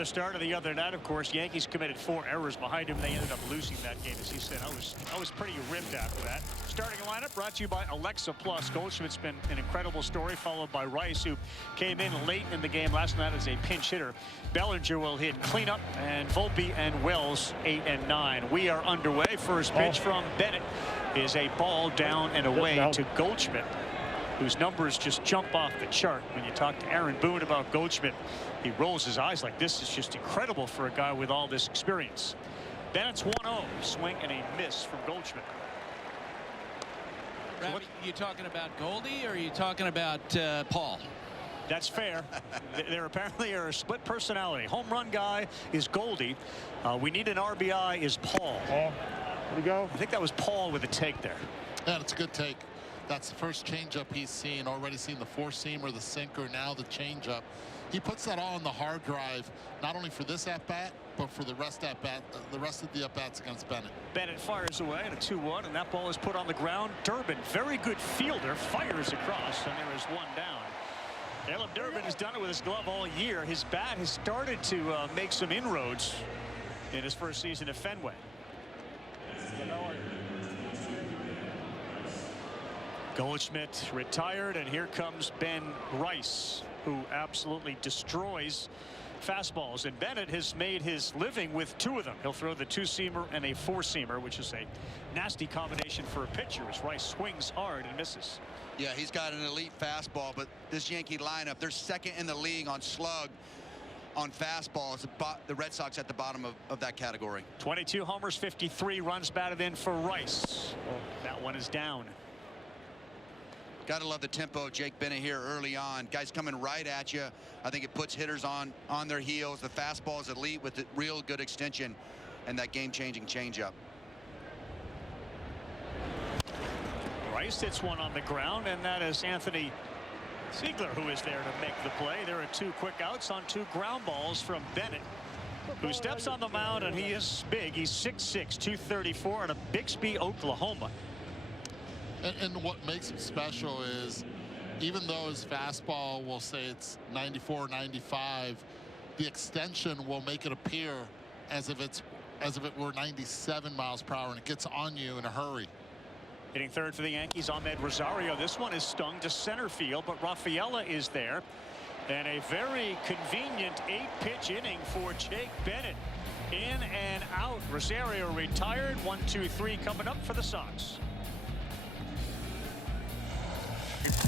the start of the other night, of course, Yankees committed 4 errors behind him. They ended up losing that game. As he said, I was pretty ripped after that. Starting lineup brought to you by Alexa Plus. Goldschmidt's been an incredible story, followed by Rice, who came in late in the game last night as a pinch hitter. Bellinger will hit cleanup, and Volpe and Wells 8 and 9. We are underway. First pitch from Bennett is a ball down and away to Goldschmidt, whose numbers just jump off the chart. When you talk to Aaron Boone about Goldschmidt, he rolls his eyes like this is just incredible for a guy with all this experience. Bennett's 1-0. Swing and a miss from Goldschmidt. Ravi, you talking about Goldie or are you talking about Paul? That's fair. There apparently are a split personality. Home run guy is Goldie. We need an RBI is Paul. Where'd he go? I think that was Paul with a take there. Yeah, that's a good take. That's the first changeup he's seen. Already seen the four-seamer, the sinker, now the changeup. He puts that all on the hard drive, not only for this at-bat, but for the rest of the at-bats against Bennett. Bennett fires away at a 2-1, and that ball is put on the ground. Durbin, very good fielder, fires across, and there is one down. Caleb Durbin has done it with his glove all year. His bat has started to make some inroads in his first season at Fenway. Goldschmidt retired, and here comes Ben Rice, who absolutely destroys fastballs. And Bennett has made his living with 2 of them. He'll throw the 2-seamer and a 4-seamer, which is a nasty combination for a pitcher as Rice swings hard and misses. Yeah, he's got an elite fastball, but this Yankee lineup, they're second in the league on slug on fastballs. The Red Sox at the bottom of that category. 22 homers, 53 runs batted in for Rice. That one is down. Got to love the tempo of Jake Bennett here early on. Guys coming right at you. I think it puts hitters on their heels. The fastball is elite with the real good extension and that game-changing changeup. Rice hits one on the ground, and that is Anthony Ziegler who is there to make the play. There are 2 quick outs on 2 ground balls from Bennett, who steps on the mound, and he is big. He's 6'6", 234 out of Bixby, Oklahoma. And what makes him special is, even though his fastball will say it's 94, 95, the extension will make it appear as if it were 97 miles per hour, and it gets on you in a hurry. Hitting third for the Yankees, Ahmed Rosario. This one is stung to center field, but Rafaela is there. And a very convenient 8-pitch inning for Jake Bennett. In and out. Rosario retired. 1-2-3 coming up for the Sox.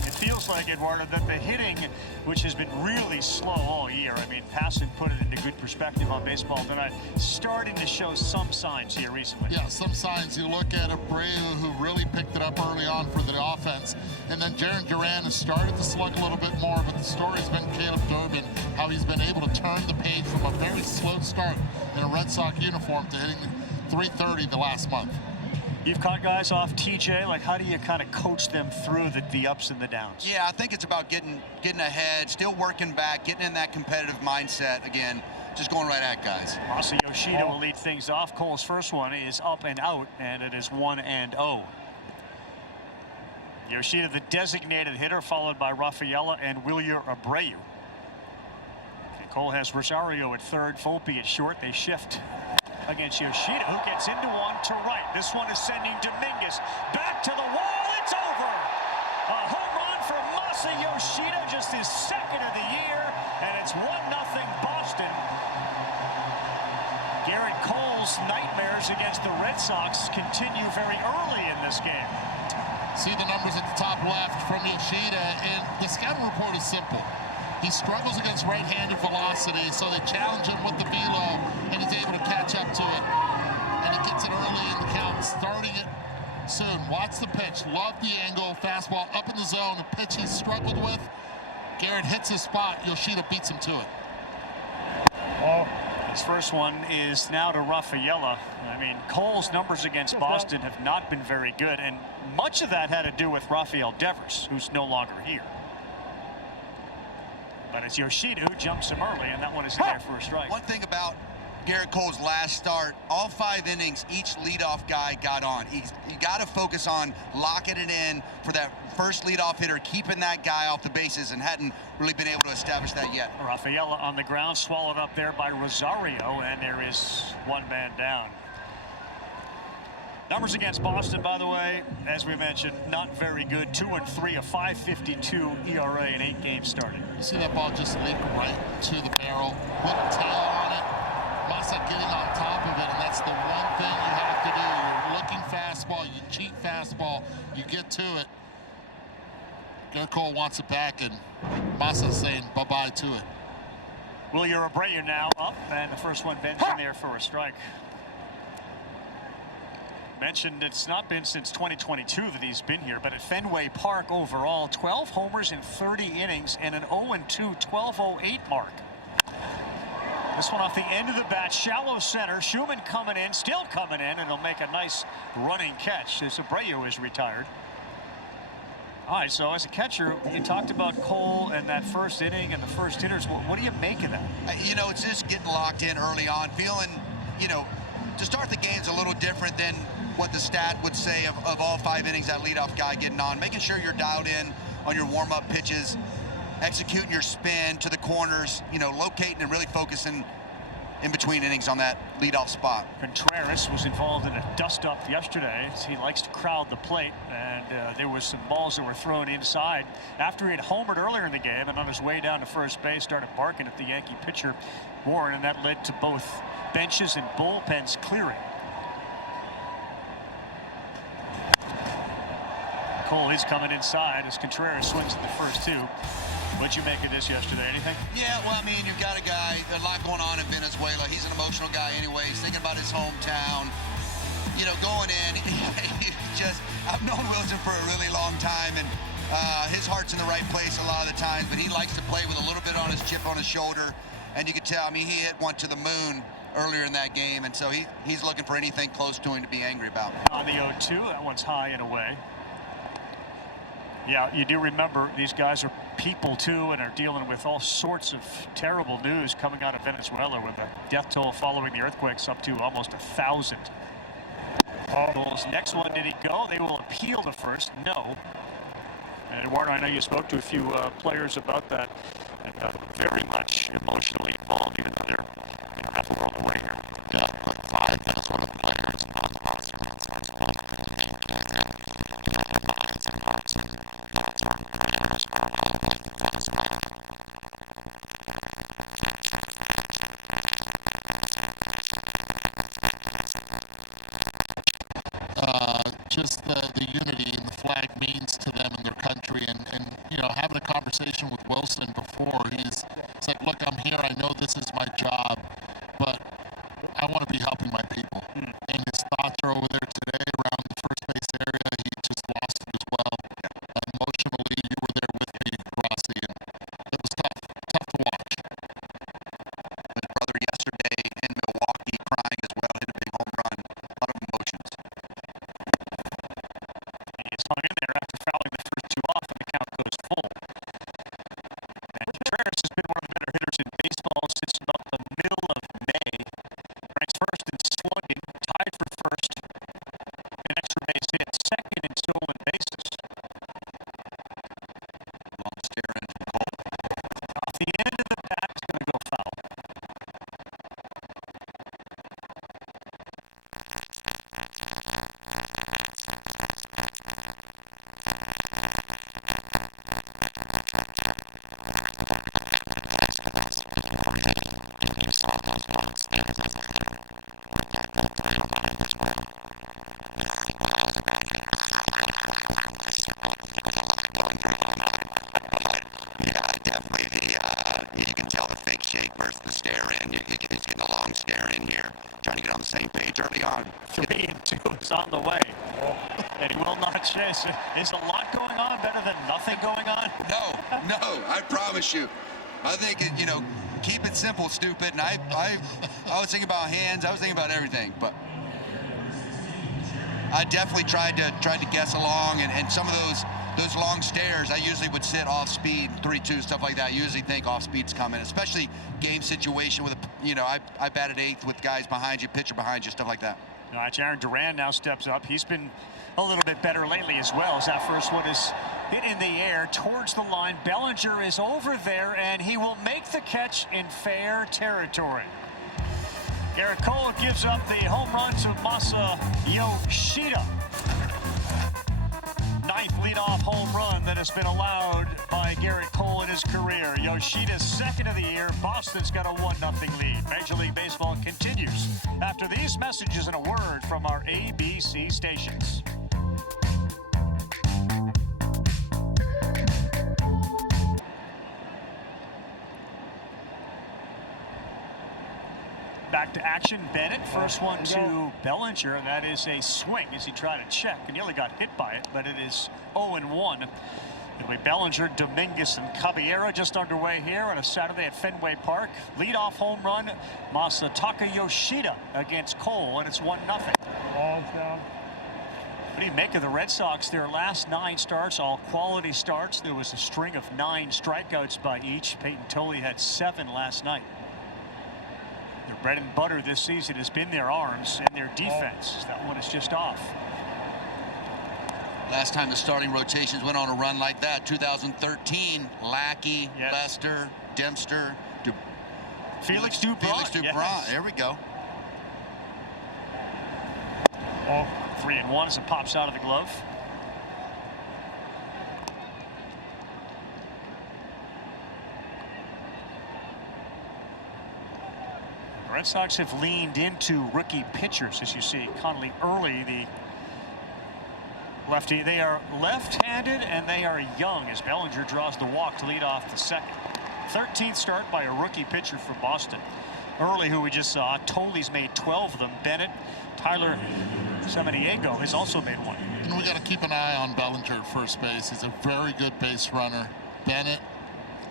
It feels like, Eduardo, that the hitting, which has been really slow all year, I mean, Passan put it into good perspective on Baseball Tonight, starting to show some signs here recently. Yeah, some signs. You look at Abreu, who really picked it up early on for the offense, and then Jarren Duran has started to slug a little bit more, but the story's been Caleb Durbin, how he's been able to turn the page from a very slow start in a Red Sox uniform to hitting 330 the last month. You've caught guys off TJ. Like, how do you kind of coach them through the ups and the downs? Yeah, I think it's about getting ahead, still working back, getting in that competitive mindset again, just going right at guys. Masa Yoshida will lead things off. Cole's first one is up and out, and it is 1-0. Yoshida, the designated hitter, followed by Rafaela and Wilyer Abreu. Okay, Cole has Rosario at third, Volpe at short. They shift against Yoshida, who gets into one to right. This one is sending Dominguez back to the wall. It's over. A home run for Masa Yoshida, just his 2nd of the year, and it's 1-0 Boston. Garrett Cole's nightmares against the Red Sox continue very early in this game. See the numbers at the top left from Yoshida, and the scouting report is simple. He struggles against right-handed velocity, so they challenge him with the velo, and he's able to catch up to it. And he gets it early in the count, starting it soon. Watch the pitch. Love the angle. Fastball up in the zone. A pitch he's struggled with. Garrett hits his spot. Yoshida beats him to it. His first one is now to Rafaela. I mean, Cole's numbers against Boston have not been very good, and much of that had to do with Rafael Devers, who's no longer here. But it's Yoshida who jumps him early, and that one is in there for a strike. One thing about Garrett Cole's last start, all 5 innings, each leadoff guy got on. You got to focus on locking it in for that first leadoff hitter, keeping that guy off the bases, and hadn't really been able to establish that yet. Rafaela on the ground, swallowed up there by Rosario, and there is one man down. Numbers against Boston, by the way, as we mentioned, not very good. 2-3, a 5.52 ERA in 8 games started. You see that ball just leak right to the barrel, put a tail on it. Massa getting on top of it, and that's the one thing you have to do. You're looking fastball, you cheat fastball, you get to it. Garrett Cole wants it back, and Massa's saying bye-bye to it. Wilyer Abreu now up, and the first one bends in there for a strike. Mentioned it's not been since 2022 that he's been here, but at Fenway Park overall, 12 homers in 30 innings and an 0-2 12:08 mark. This one off the end of the bat, shallow center. Schumann coming in, still coming in, and he'll make a nice running catch as Abreu is retired. All right, so as a catcher, you talked about Cole and that first inning and the first hitters. What do you make of that? You know, it's just getting locked in early on, feeling, you know, to start the game's a little different than what the stat would say of all 5 innings, that leadoff guy getting on, making sure you're dialed in on your warm-up pitches, executing your spin to the corners, you know, locating and really focusing in between innings on that leadoff spot. Contreras was involved in a dust-up yesterday. He likes to crowd the plate, and there was some balls that were thrown inside after he had homered earlier in the game, and on his way down to first base started barking at the Yankee pitcher Warren, and that led to both benches and bullpens clearing. Cole is coming inside as Contreras swings at the first 2. What'd you make of this yesterday? Anything? Yeah, well, I mean, you've got a guy, a lot going on in Venezuela. He's an emotional guy anyway. He's thinking about his hometown. You know, going in, I've known Wilson for a really long time, and his heart's in the right place a lot of the times, but he likes to play with a little bit on his chip on his shoulder, and you could tell, I mean, he hit one to the moon earlier in that game, and so he's looking for anything close to him to be angry about. On the 0-2, that one's high and away. Yeah, you do remember these guys are people too, and are dealing with all sorts of terrible news coming out of Venezuela, with the death toll following the earthquakes up to almost 1,000. Next one, did he go? They will appeal the first. No. And Eduardo, I know you spoke to a few players about that, and very much emotionally involved, even though they're half a world away here. Yeah, like 5 Venezuelan players. Just the unity and the flag means to them and their country, and you know, having a conversation with Wilson before, it's like, look, I'm here, I know this is my job, but I want to be helping my people. And his thoughts are over there today around the first base area. He just lost it as well. Emotionally, you were there with me, Rossi, and it was tough to watch. His brother yesterday in Milwaukee crying as well, hit a big home run. A lot of emotions. He's hung in there after fouling the first 2 off, and the count goes full. And Contreras has been one of the better hitters in baseball since about the middle of May. Ranks first in slugging, tied for first in extra base hits, second in stolen bases. Long stare in from Cole. Off the end of the bat, it's going to go foul. You can tell the fake shake versus the stare in. He's getting a long stare in here, trying to get on the same page early on. 3-2 is on the way, and he will not chase it. Is a lot going on better than nothing going on? No, I promise you. I think, you know, keep it simple, stupid. And I was thinking about hands. I was thinking about everything, but I definitely tried to guess along, and some of those those long stairs, I usually would sit off speed, 3-2, stuff like that. I usually think off speed's coming, especially game situation with, I batted 8th with guys behind you, pitcher behind you, stuff like that. All right, Aaron Duran now steps up. He's been a little bit better lately as well, as that first one is hit in the air towards the line. Bellinger is over there, and he will make the catch in fair territory. Garrett Cole gives up the home run to Masa Yoshida. 9th leadoff home run that has been allowed by Garrett Cole in his career. Yoshida's 2nd of the year. Boston's got a 1-0 lead. Major League Baseball continues after these messages and a word from our ABC stations. Back to action. Bennett, first one to Bellinger. That is a swing as he tried to check and nearly got hit by it, but it is 0-1. It'll be Bellinger, Dominguez, and Caballero just underway here on a Saturday at Fenway Park. Leadoff home run, Masataka Yoshida against Cole, and it's 1-0. Ball's down. What do you make of the Red Sox? Their last 9 starts, all quality starts. There was a string of 9 strikeouts by each. Peyton Tolley had 7 last night. Their bread and butter this season has been their arms and their defense. That one is just off. Last time the starting rotations went on a run like that, 2013, Lackey, yes. Lester, Dempster, Felix Dubron. Yes. There we go. 3-1 as it pops out of the glove. The Red Sox have leaned into rookie pitchers, as you see. Connolly early, the lefty. They are left-handed and they are young as Bellinger draws the walk to lead off the 2nd. 13th start by a rookie pitcher for Boston. Early, who we just saw, Tolley's made 12 of them. Bennett, Tyler Samaniego has also made 1. And we got to keep an eye on Bellinger at first base. He's a very good base runner. Bennett,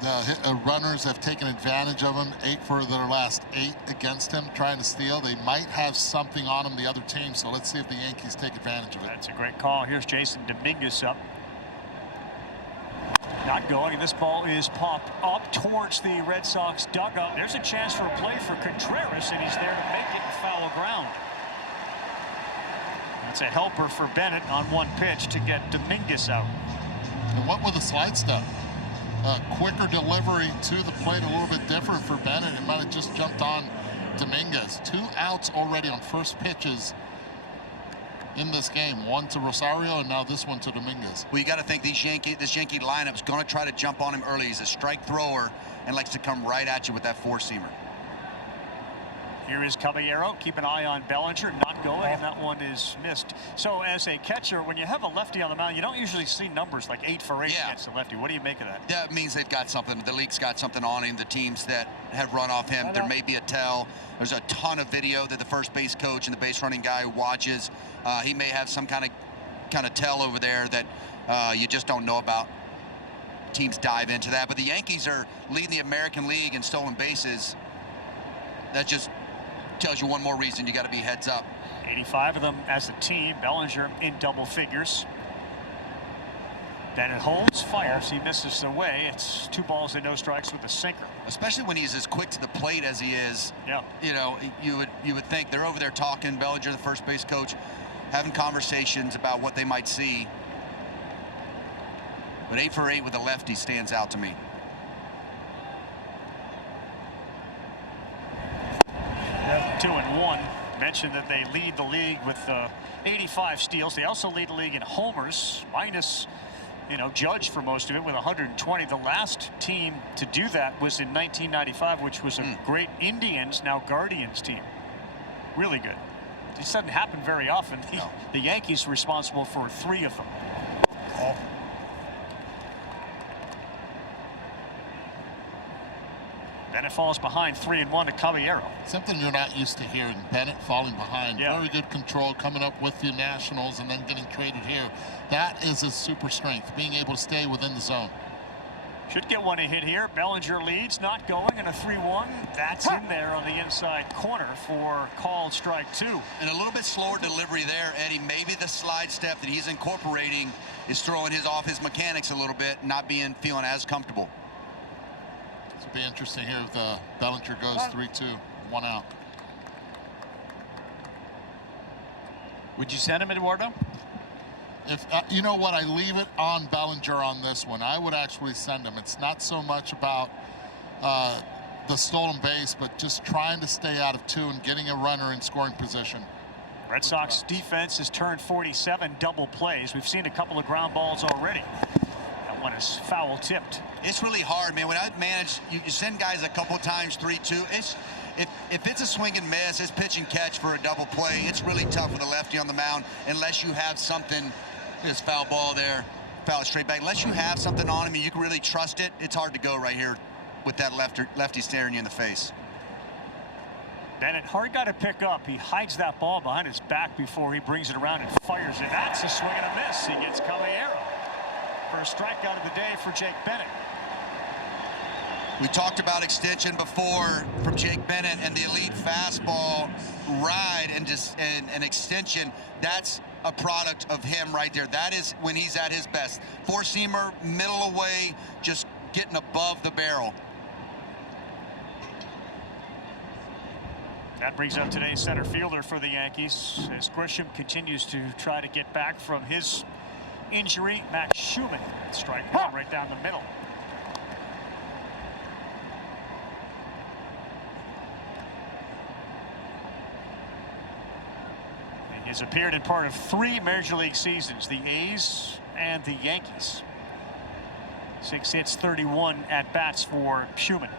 the runners have taken advantage of him. 8 for their last 8 against him, trying to steal. They might have something on him, the other team, so let's see if the Yankees take advantage of it. That's a great call. Here's Jason Dominguez up. Not going, and this ball is popped up towards the Red Sox dugout. There's a chance for a play for Contreras, and he's there to make it in foul ground. That's a helper for Bennett on one pitch to get Dominguez out. And what with the slide step? Quicker delivery to the plate, a little bit different for Bennett. It might have just jumped on Dominguez. 2 outs already on first pitches in this game. 1 to Rosario and now this one to Dominguez. Well, you got to think this Yankee lineup's going to try to jump on him early. He's a strike thrower and likes to come right at you with that 4-seamer. Here is Caballero. Keep an eye on Bellinger. Not going, and that one is missed. So as a catcher, when you have a lefty on the mound, you don't usually see numbers like 8 for 8 against a lefty. What do you make of that? That means they've got something. The league's got something on him. The teams that have run off him, there may be a tell. There's a ton of video that the first base coach and the base running guy watches. He may have some kind of tell over there that you just don't know about. Teams dive into that. But the Yankees are leading the American League in stolen bases. That just tells you one more reason you got to be heads up. 85 of them as a team. Bellinger in double figures. Bennett holds, fires. He misses away. It's 2 balls and no strikes with a sinker. Especially when he's as quick to the plate as he is. Yeah. You know, you would think they're over there talking. Bellinger, the first base coach, having conversations about what they might see. But 8 for 8 with a lefty stands out to me. Yeah. 2-1. Mentioned that they lead the league with 85 steals. They also lead the league in homers, minus, Judge for most of it with 120. The last team to do that was in 1995, which was a great Indians, now Guardians team. Really good. This doesn't happen very often. The Yankees were responsible for 3 of them. Bennett falls behind 3-1 to Caballero. Something you're not used to hearing. Bennett falling behind. Yeah. Very good control, coming up with the Nationals and then getting traded here. That is a super strength, being able to stay within the zone. Should get one to hit here. Bellinger leads, not going, and a 3-1. That's in there on the inside corner for called strike 2. And a little bit slower delivery there, Eddie. Maybe the slide step that he's incorporating is throwing off his mechanics a little bit, not feeling as comfortable. This will be interesting here if Bellinger goes 3-2, 1 out. Would you send him, Eduardo? If you know what, I leave it on Bellinger on this one. I would actually send him. It's not so much about the stolen base, but just trying to stay out of 2 and getting a runner in scoring position. Red Sox defense has turned 47 double plays. We've seen a couple of ground balls already. That one is foul tipped. It's really hard, man. When I've managed, you send guys a couple of times 3-2. If it's a swing and miss, it's pitch and catch for a double play. It's really tough with a lefty on the mound unless you have something. This foul ball there, foul straight back. Unless you have something on him and you can really trust it, it's hard to go right here with that lefty staring you in the face. Bennett, hard guy to pick up. He hides that ball behind his back before he brings it around and fires it. That's a swing and a miss. He gets Caballero. First strikeout of the day for Jake Bennett. We talked about extension before from Jake Bennett and the elite fastball ride and just an extension. That's a product of him right there. That is when he's at his best. Four-seamer, middle away, just getting above the barrel. That brings up today's center fielder for the Yankees as Grisham continues to try to get back from his injury. Max Schumann, strike one right down the middle. He has appeared in part of 3 Major League seasons, the A's and the Yankees. 6 hits, 31 at bats for Schumann.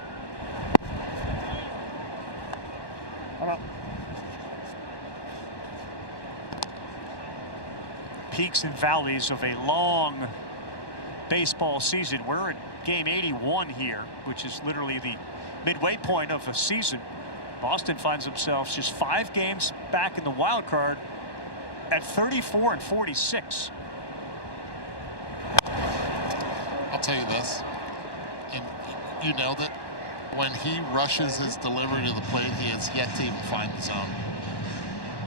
Peaks and valleys of a long baseball season. We're in game 81 here, which is literally the midway point of a season. Boston finds themselves just 5 games back in the wild card at 34 and 46. I'll tell you this, and you nailed it. When he rushes his delivery to the plate, he has yet to even find the zone.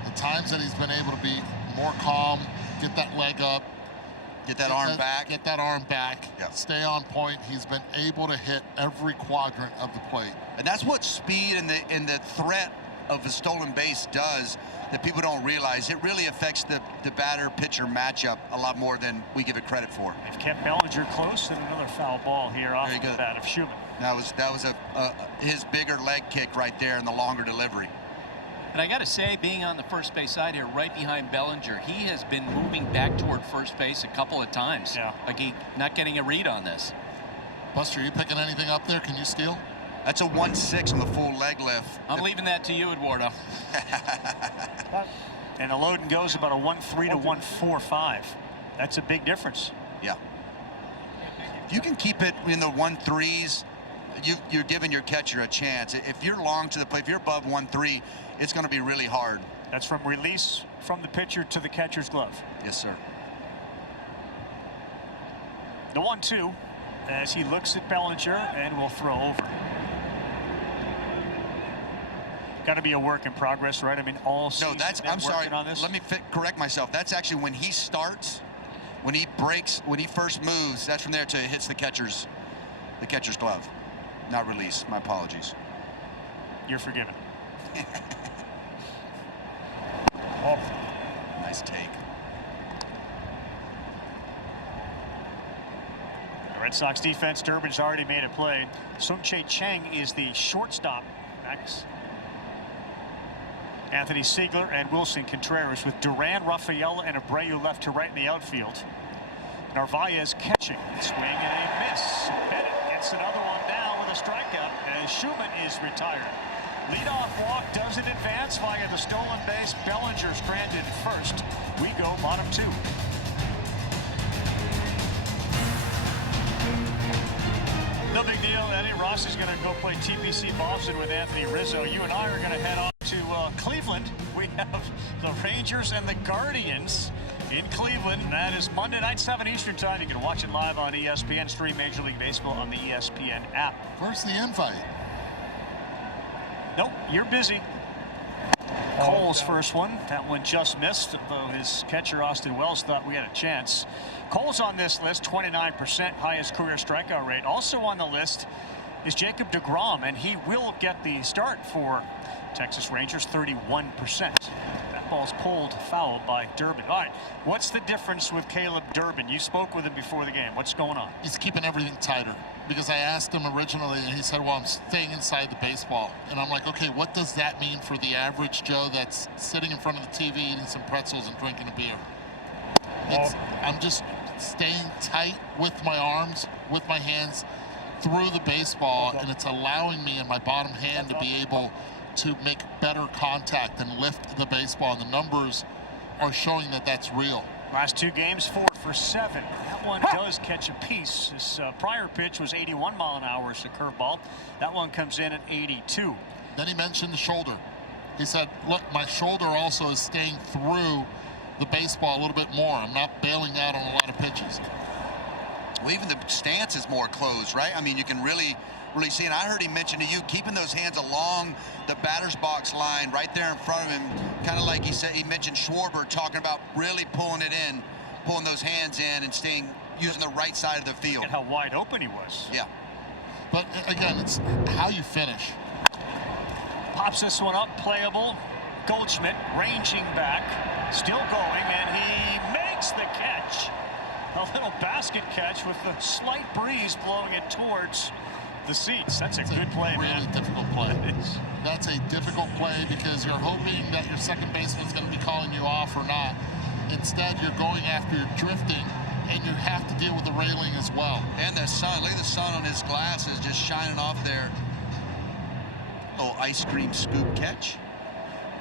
The times that he's been able to be more calm, get that leg up, Get that arm back. Get that arm back. Yep. Stay on point. He's been able to hit every quadrant of the plate. And that's what speed and the threat of a stolen base does that people don't realize. It really affects the batter-pitcher matchup a lot more than we give it credit for. They've kept Bellinger close, and another foul ball here off the bat of Schumann. That was his bigger leg kick right there and the longer delivery. And I got to say, being on the first base side here, right behind Bellinger, he has been moving back toward first base a couple of times. Yeah. Like he not getting a read on this. Buster, you picking anything up there? Can you steal? That's a 1-6 on the full leg lift. I'm leaving that to you, Eduardo. And the load and goes about a 1.3 to 1.45. That's a big difference. Yeah. If you can keep it in the 1.3s, you're giving your catcher a chance. If you're long to the plate, if you're above 1.3, it's going to be really hard. That's from release from the pitcher to the catcher's glove. Yes, sir. The 1-2 as he looks at Bellinger and will throw over. Got to be a work in progress, right? I mean, all season. No, I'm sorry. On this. Let me correct myself. That's actually when he starts, when he breaks, when he first moves. That's from there till it hits the catcher's glove, not release. My apologies. You're forgiven. Nice take. The Red Sox defense, Durbin's already made a play. Sung-Chae Chang is the shortstop. Next. Anthony Siegler and Wilson Contreras with Duran, Rafaela, and Abreu left to right in the outfield. Narvaez catching. Swing and a miss. Bennett gets another one down with a strikeout as Schumann is retired. Leadoff walk doesn't advance via the stolen base. Bellinger stranded first. We go bottom 2. No big deal. Eddie Ross is going to go play TPC Boston with Anthony Rizzo. You and I are going to head on. To Cleveland, we have the Rangers and the Guardians in Cleveland. That is Monday night, 7 Eastern time. You can watch it live on ESPN, stream Major League Baseball on the ESPN app. Where's the invite? Nope, you're busy. Cole's first one. That one just missed, though his catcher, Austin Wells, thought we had a chance. Cole's on this list, 29%, highest career strikeout rate. Also on the list is Jacob deGrom, and he will get the start for Texas Rangers, 31%. That ball's pulled foul by Durbin. All right, what's the difference with Caleb Durbin? You spoke with him before the game. What's going on? He's keeping everything tighter. Because I asked him originally, and he said, well, I'm staying inside the baseball. And I'm like, okay, what does that mean for the average Joe that's sitting in front of the TV eating some pretzels and drinking a beer? I'm just staying tight with my arms, with my hands through the baseball, and it's allowing me in my bottom hand to be able to make better contact and lift the baseball. And the numbers are showing that that's real. Last 2 games, 4 for 7. That one does catch a piece. This prior pitch was 81 mile an hour as a curveball. That one comes in at 82. Then he mentioned the shoulder. He said, look, my shoulder also is staying through the baseball a little bit more. I'm not bailing out on a lot of pitches. Well, even the stance is more closed, right? I mean, you can really see, and I heard him mention to you, keeping those hands along the batter's box line right there in front of him, kind of like he said, he mentioned Schwarber talking about really pulling it in, pulling those hands in and using the right side of the field. And how wide open he was. Yeah. But again, it's how you finish. Pops this one up, playable. Goldschmidt ranging back, still going, and he makes the catch. A little basket catch with a slight breeze blowing it towards the seats. That's a good play, man. Really difficult play. That's a difficult play because you're hoping that your second baseman's going to be calling you off or not. Instead, you're going after your drifting, and you have to deal with the railing as well. And the sun. Look at the sun on his glasses just shining off there. Little ice cream scoop catch.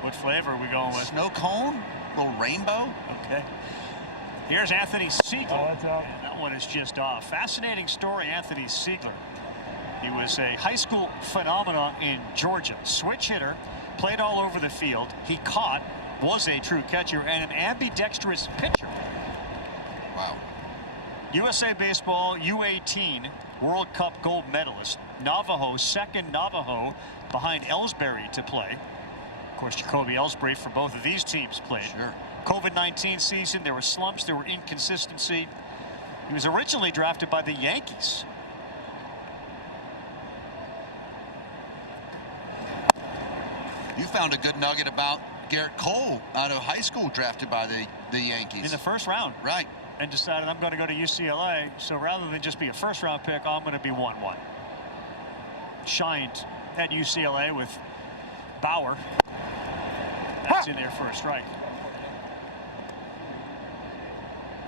What flavor are we going with? Snow cone? Little rainbow? Okay. Here's Anthony Siegler. Oh, that's out. And that one is just off. Fascinating story, Anthony Siegler. He was a high school phenomenon in Georgia. Switch hitter, played all over the field. He caught, was a true catcher, and an ambidextrous pitcher. Wow. USA Baseball U18 World Cup gold medalist. Navajo, second Navajo behind Ellsbury to play. Of course, Jacoby Ellsbury for both of these teams played. Sure. COVID-19 season, there were slumps, there were inconsistency. He was originally drafted by the Yankees. You found a good nugget about Garrett Cole out of high school, drafted by the Yankees. In the first round. Right. And decided I'm going to go to UCLA, so rather than just be a first-round pick, I'm going to be 1-1. Shined at UCLA with Bauer. That's in there for a strike.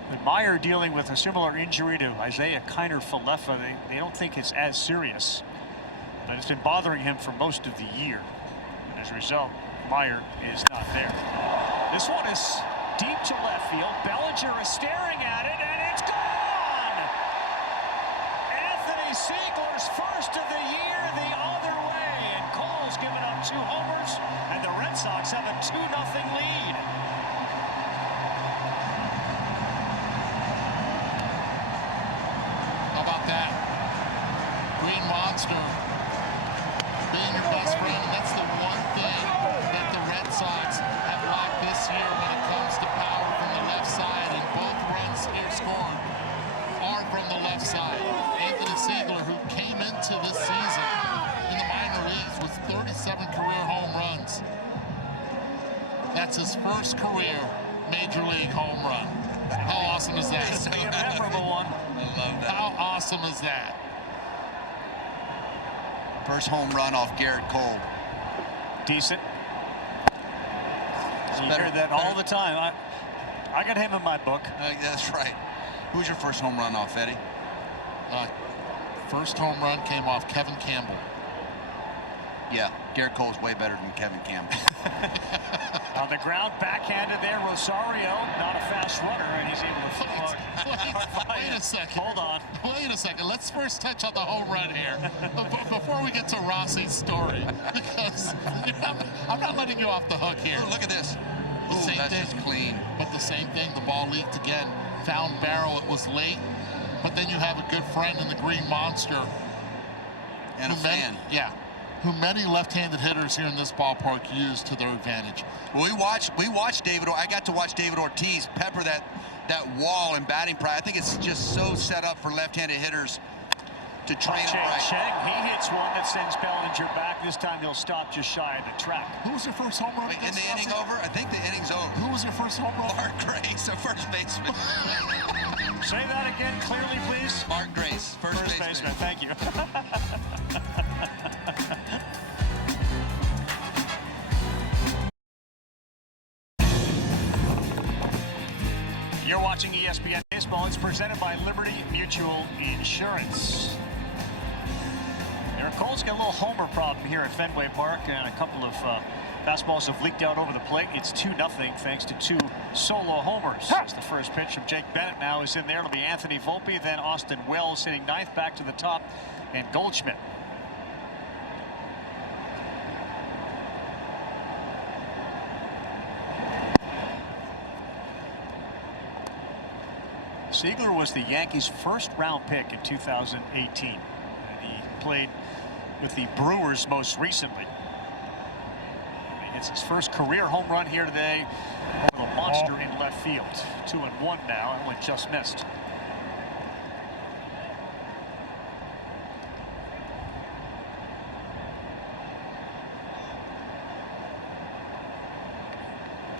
But Meyer dealing with a similar injury to Isaiah Kiner-Falefa. They don't think it's as serious, but it's been bothering him for most of the year. And as a result, Meyer is not there. This one is deep to left field. Bellinger is staring at it, and it's gone! Anthony Siegler's first of the year the other way, and Cole's given up 2 homers, and the Red Sox have a 2-0 lead. How about that? Green Monster being your best friend, and that's the one thing that the Red Sox have lacked this year when it comes to power from the left side, and both runs here scored are from the left side. Anthony Siegler, who came into this season in the minor leagues with 37 career home runs. That's his first career Major League home run. How awesome is that? It's a memorable one. I love that. How awesome is that? First home run off Garrett Cole. Decent. You better- hear that all the time. I got him in my book. That's right. Who's your first home run off, Eddie? First home run came off Kevin Campbell. Yeah, Garrett Cole's way better than Kevin Campbell. On the ground, backhanded there, Rosario, not a fast runner, and he's able to throw Wait a second. Hold on. Wait a second. Let's first touch on the home run here before we get to Rossi's story, because I'm not letting you off the hook here. Look at this. The Ooh, same that's thing, just clean. But the same thing, the ball leaked again. Found barrel, it was late. But then you have a good friend in the Green Monster. And a fan. Who many left-handed hitters here in this ballpark use to their advantage. We watched David. I got to watch David Ortiz pepper that wall in batting pride. I think it's just so set up for left-handed hitters to train right. Cheng, he hits one that sends Bellinger back. This time he'll stop just shy of the track. Who was your first home run? Wait, in the inning over? I think the inning's over. Who was your first home run? Mark Grace, a first baseman. Say that again clearly, please. Mark Grace, first baseman. Thank you. You're watching ESPN Baseball. It's presented by Liberty Mutual Insurance. Eric Cole's got a little homer problem here at Fenway Park, and a couple of fastballs have leaked out over the plate. It's 2-0 thanks to 2 solo homers. As the first pitch from Jake Bennett now is in there. It'll be Anthony Volpe, then Austin Wells hitting ninth, back to the top, and Goldschmidt. Siegler was the Yankees' first-round pick in 2018. And he played with the Brewers most recently. He hits his first career home run here today over the monster in left field. 2-1 now. That one just missed.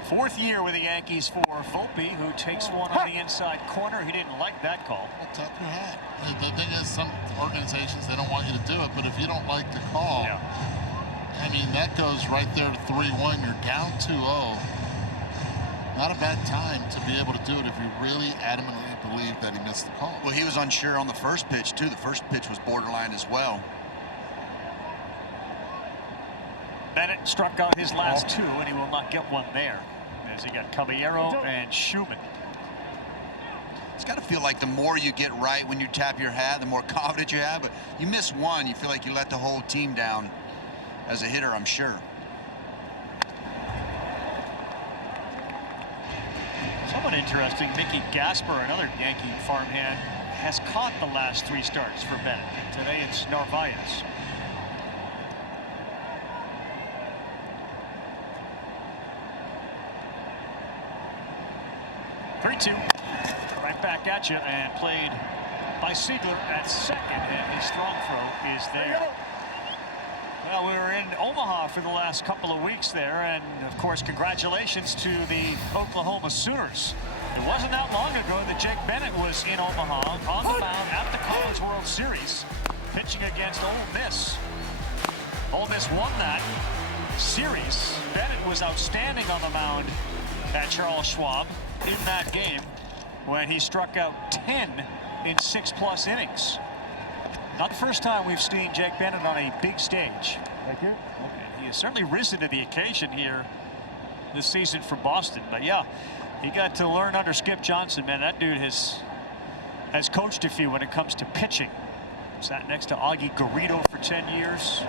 Fourth year with the Yankees for Volpe, who takes one on the inside corner. He didn't like that call. Well, tip your hat. The thing is, some organizations, they don't want you to do it, but if you don't like the call, I mean, that goes right there to 3-1. You're down 2-0. Not a bad time to be able to do it if you really adamantly believe that he missed the call. Well, he was unsure on the first pitch, too. The first pitch was borderline as well. Bennett struck out his last 2, and he will not get one there, as he got Caballero and Schumann. It's got to feel like the more you get right when you tap your hat, the more confidence you have. But you miss one, you feel like you let the whole team down as a hitter, I'm sure. Somewhat interesting, Mickey Gasper, another Yankee farmhand, has caught the last 3 starts for Bennett. Today it's Narvaez. Right back at you, and played by Siegler at second, and his strong throw is there. Well, we were in Omaha for the last couple of weeks there, and of course, congratulations to the Oklahoma Sooners. It wasn't that long ago that Jake Bennett was in Omaha on the mound at the College World Series, pitching against Ole Miss. Ole Miss won that series. Bennett was outstanding on the mound at Charles Schwab in that game when he struck out 10 in 6+ innings. Not the first time we've seen Jake Bennett on a big stage. Thank you. He has certainly risen to the occasion here this season for Boston. But yeah, he got to learn under Skip Johnson. Man, that dude has coached a few when it comes to pitching. Sat next to Augie Garrido for 10 years.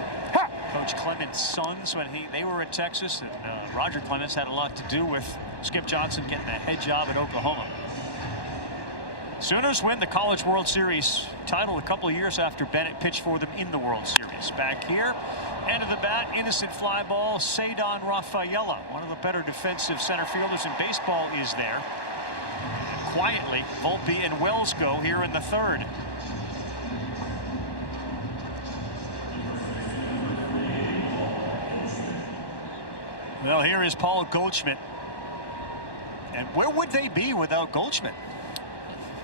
Coach Clemens' sons when they were at Texas, and Roger Clemens had a lot to do with Skip Johnson getting a head job at Oklahoma. Sooners win the College World Series title a couple of years after Bennett pitched for them in the World Series. Back here, end of the bat, innocent fly ball. Cedon Rafaela, one of the better defensive center fielders in baseball, is there. And quietly, Volpe and Wells go here in the third. Well, here is Paul Goldschmidt. And where would they be without Goldschmidt?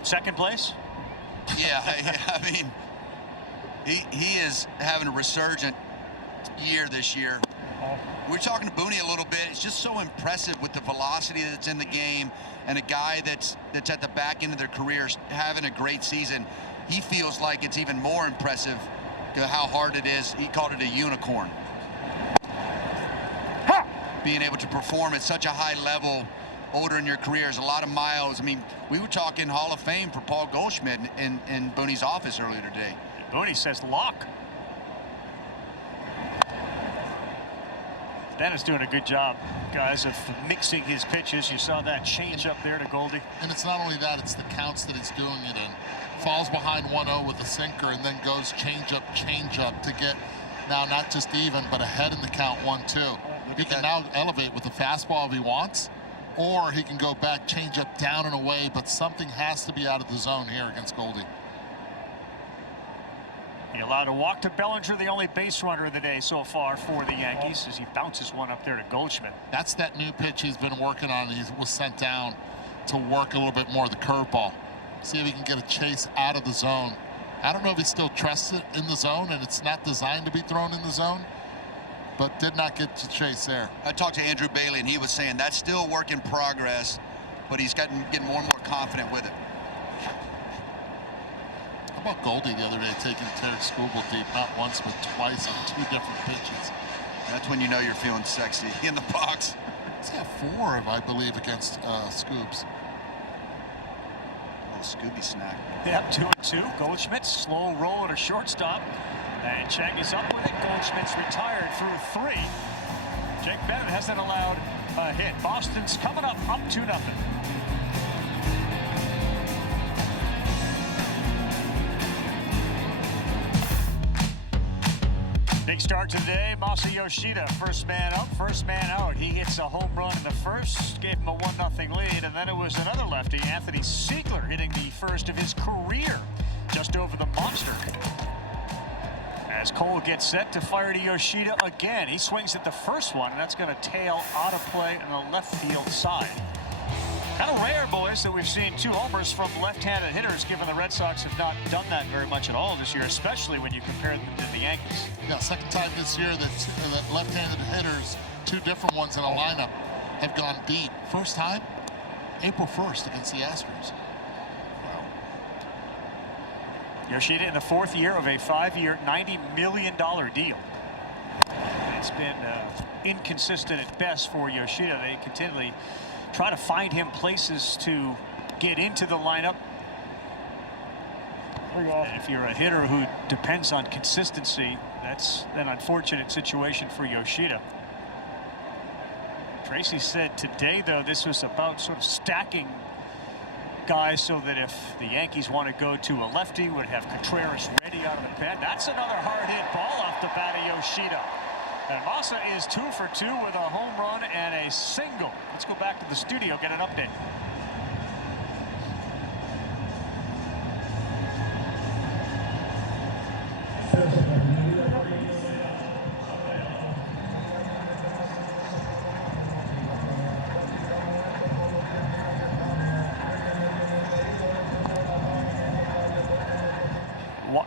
Second place? Yeah, I mean, he is having a resurgent year this year. We're talking to Booney a little bit. It's just so impressive with the velocity that's in the game, and a guy that's at the back end of their careers having a great season. He feels like it's even more impressive how hard it is. He called it a unicorn. being able to perform at such a high level older in your career is a lot of miles. I mean, we were talking Hall of Fame for Paul Goldschmidt in Booney's office earlier today. Booney says lock. Dennis doing a good job, guys, of mixing his pitches. You saw that change up there to Goldie. And it's not only that, it's the counts that he's doing it in. Falls behind 1-0 with a sinker and then goes change up to get now not just even, but ahead in the count 1-2. He can now elevate with the fastball if he wants, or he can go back, change up down and away, but something has to be out of the zone here against Goldie. He allowed a walk to Bellinger, the only base runner of the day so far for the Yankees, as he bounces one up there to Goldschmidt. That's that new pitch he's been working on. He was sent down to work a little bit more the curveball. See if he can get a chase out of the zone. I don't know if he still trusts it in the zone, and it's not designed to be thrown in the zone, but did not get to chase there. I talked to Andrew Bailey, and he was saying that's still a work in progress, but he's getting more and more confident with it. How about Goldie the other day taking Terry Skubal deep, not once but twice on 2 different pitches? That's when you know you're feeling sexy in the box. He's got 4, I believe, against Scoobs. Oh, Scooby snack. Yep, 2-2. Goldschmidt, slow roll at a shortstop. And Chang is up with it. Goldschmidt's retired through 3. Jake Bennett hasn't allowed a hit. Boston's coming up 2-0. Big start today. Masa Yoshida, first man up, first man out. He hits a home run in the first, gave him a 1-0 lead, and then it was another lefty, Anthony Siegler, hitting the first of his career just over the monster. As Cole gets set to fire to Yoshida again. He swings at the first one, and that's going to tail out of play on the left field side. Kind of rare, boys, that we've seen 2 homers from left-handed hitters, given the Red Sox have not done that very much at all this year, especially when you compare them to the Yankees. Yeah, second time this year that left-handed hitters, 2 different ones in a lineup, have gone deep. First time, April 1st against the Astros. Wow. Yoshida in the 4th year of a 5-year, $90 million deal. It's been inconsistent at best for Yoshida. They continually try to find him places to get into the lineup. And if you're a hitter who depends on consistency, that's an unfortunate situation for Yoshida. Tracy said today, though, this was about sort of stacking guys so that if the Yankees want to go to a lefty, would have Contreras ready out of the pen. That's another hard hit ball off the bat of Yoshida. And Masa is 2 for 2 with a home run and a single. Let's go back to the studio, get an update.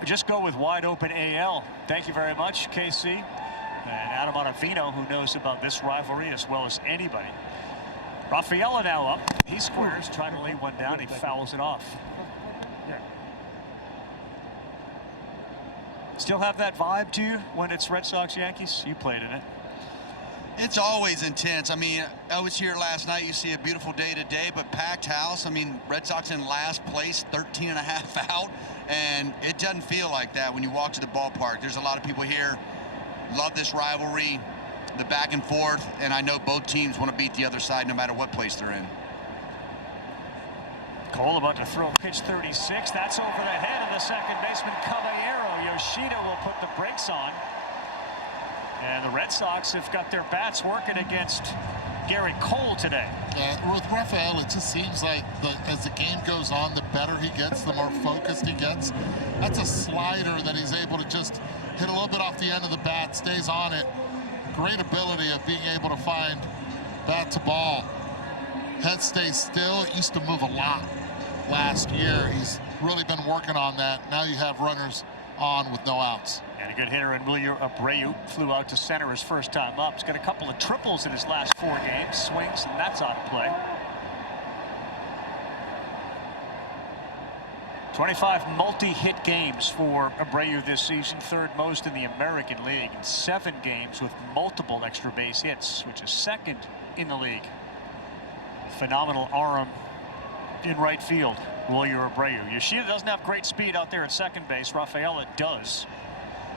Just go with wide open AL. Thank you very much, KC. And Adam Ottavino, who knows about this rivalry as well as anybody. Rafaela now up. He squares, trying to lay one down. He fouls it off. Yeah. Still have that vibe to you when it's Red Sox Yankees? You played in it. It's always intense. I mean, I was here last night. You see a beautiful day today, but packed house. I mean, Red Sox in last place, 13.5 out, and it doesn't feel like that when you walk to the ballpark. There's a lot of people here. Love this rivalry, the back and forth, and I know both teams want to beat the other side no matter what place they're in. Cole about to throw pitch 36. That's over the head of the second baseman, Caballero. Yoshida will put the brakes on. And the Red Sox have got their bats working against Gary Cole today. With Rafael, it just seems like as the game goes on, the better he gets, the more focused he gets. That's a slider that he's able to just hit a little bit off the end of the bat, stays on it. Great ability of being able to find bat to ball. Head stays still. It used to move a lot last year. He's really been working on that. Now you have runners on with no outs. And a good hitter in Emilio Abreu flew out to center his first time up. He's got a couple of triples in his last 4 games. Swings, and that's out of play. 25 multi-hit games for Abreu this season, third most in the American League, and 7 games with multiple extra base hits, which is second in the league. Phenomenal arm in right field, Wilyer Abreu. Yoshida doesn't have great speed out there at second base. Rafaela does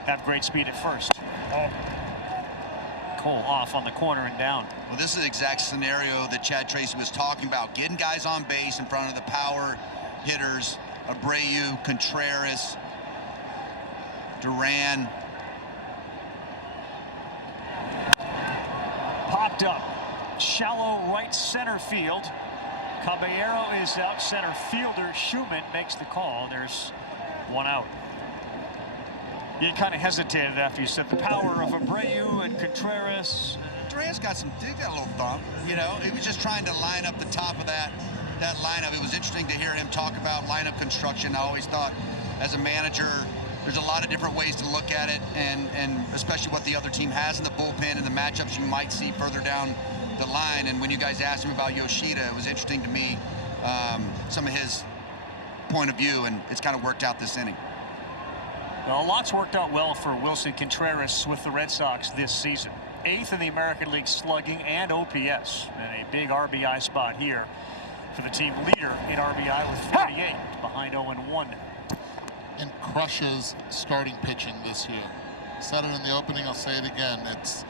have great speed at first. Cole off on the corner and down. Well, this is the exact scenario that Chad Tracy was talking about, getting guys on base in front of the power hitters. Abreu, Contreras, Duran. Popped up. Shallow right center field. Caballero is out. Center fielder Schumann makes the call. There's one out. You kind of hesitated after you said the power of Abreu and Contreras. Duran's got a little thump. You know, he was just trying to line up the top of that lineup. It was interesting to hear him talk about lineup construction. I always thought, as a manager, there's a lot of different ways to look at it, and especially what the other team has in the bullpen and the matchups you might see further down the line. And when you guys asked him about Yoshida, it was interesting to me, some of his point of view, and it's kind of worked out this inning. Well, a lot's worked out well for Wilson Contreras with the Red Sox this season. 8th in the American League slugging and OPS, and a big RBI spot here for the team leader in RBI with 48, behind 0-1. And crushes starting pitching this year. Said it in the opening, I'll say it again. It's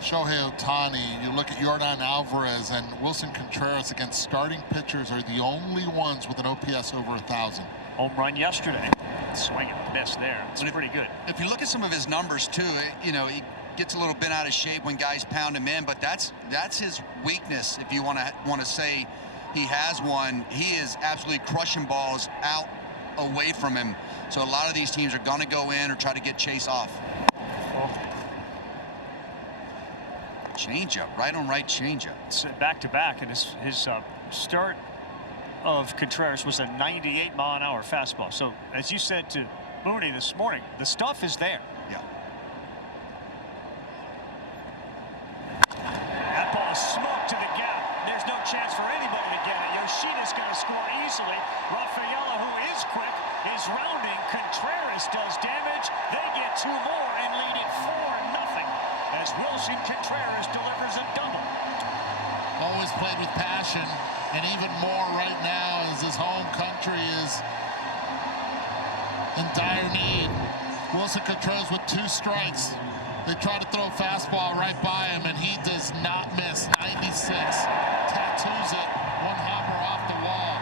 Shohei Ohtani, you look at Yordan Alvarez and Wilson Contreras against starting pitchers are the only ones with an OPS over 1,000. Home run yesterday. Swing and miss there. It's pretty good. If you look at some of his numbers too, you know, he gets a little bent out of shape when guys pound him in, but that's his weakness. If you want to say he has one, he is absolutely crushing balls out away from him. So a lot of these teams are going to go in or try to get Chase off. Changeup, right on right changeup. It's back-to-back, and his start of Contreras was a 98-mile-an-hour fastball. So, as you said to Mooney this morning, the stuff is there. Yeah. That ball is smoked to the gap. There's no chance for anybody to get it. Yoshida's going to score easily. Rafaela, who is quick, is rounding. Contreras does damage. They get 2 more and lead it 4-0 as Wilson Contreras delivers a double. Always played with passion, and even more right now as his home country is in dire need. Wilson Contreras with 2 strikes. They try to throw a fastball right by him, and he does not miss. 96. Tattoos it. 1 hopper off the wall.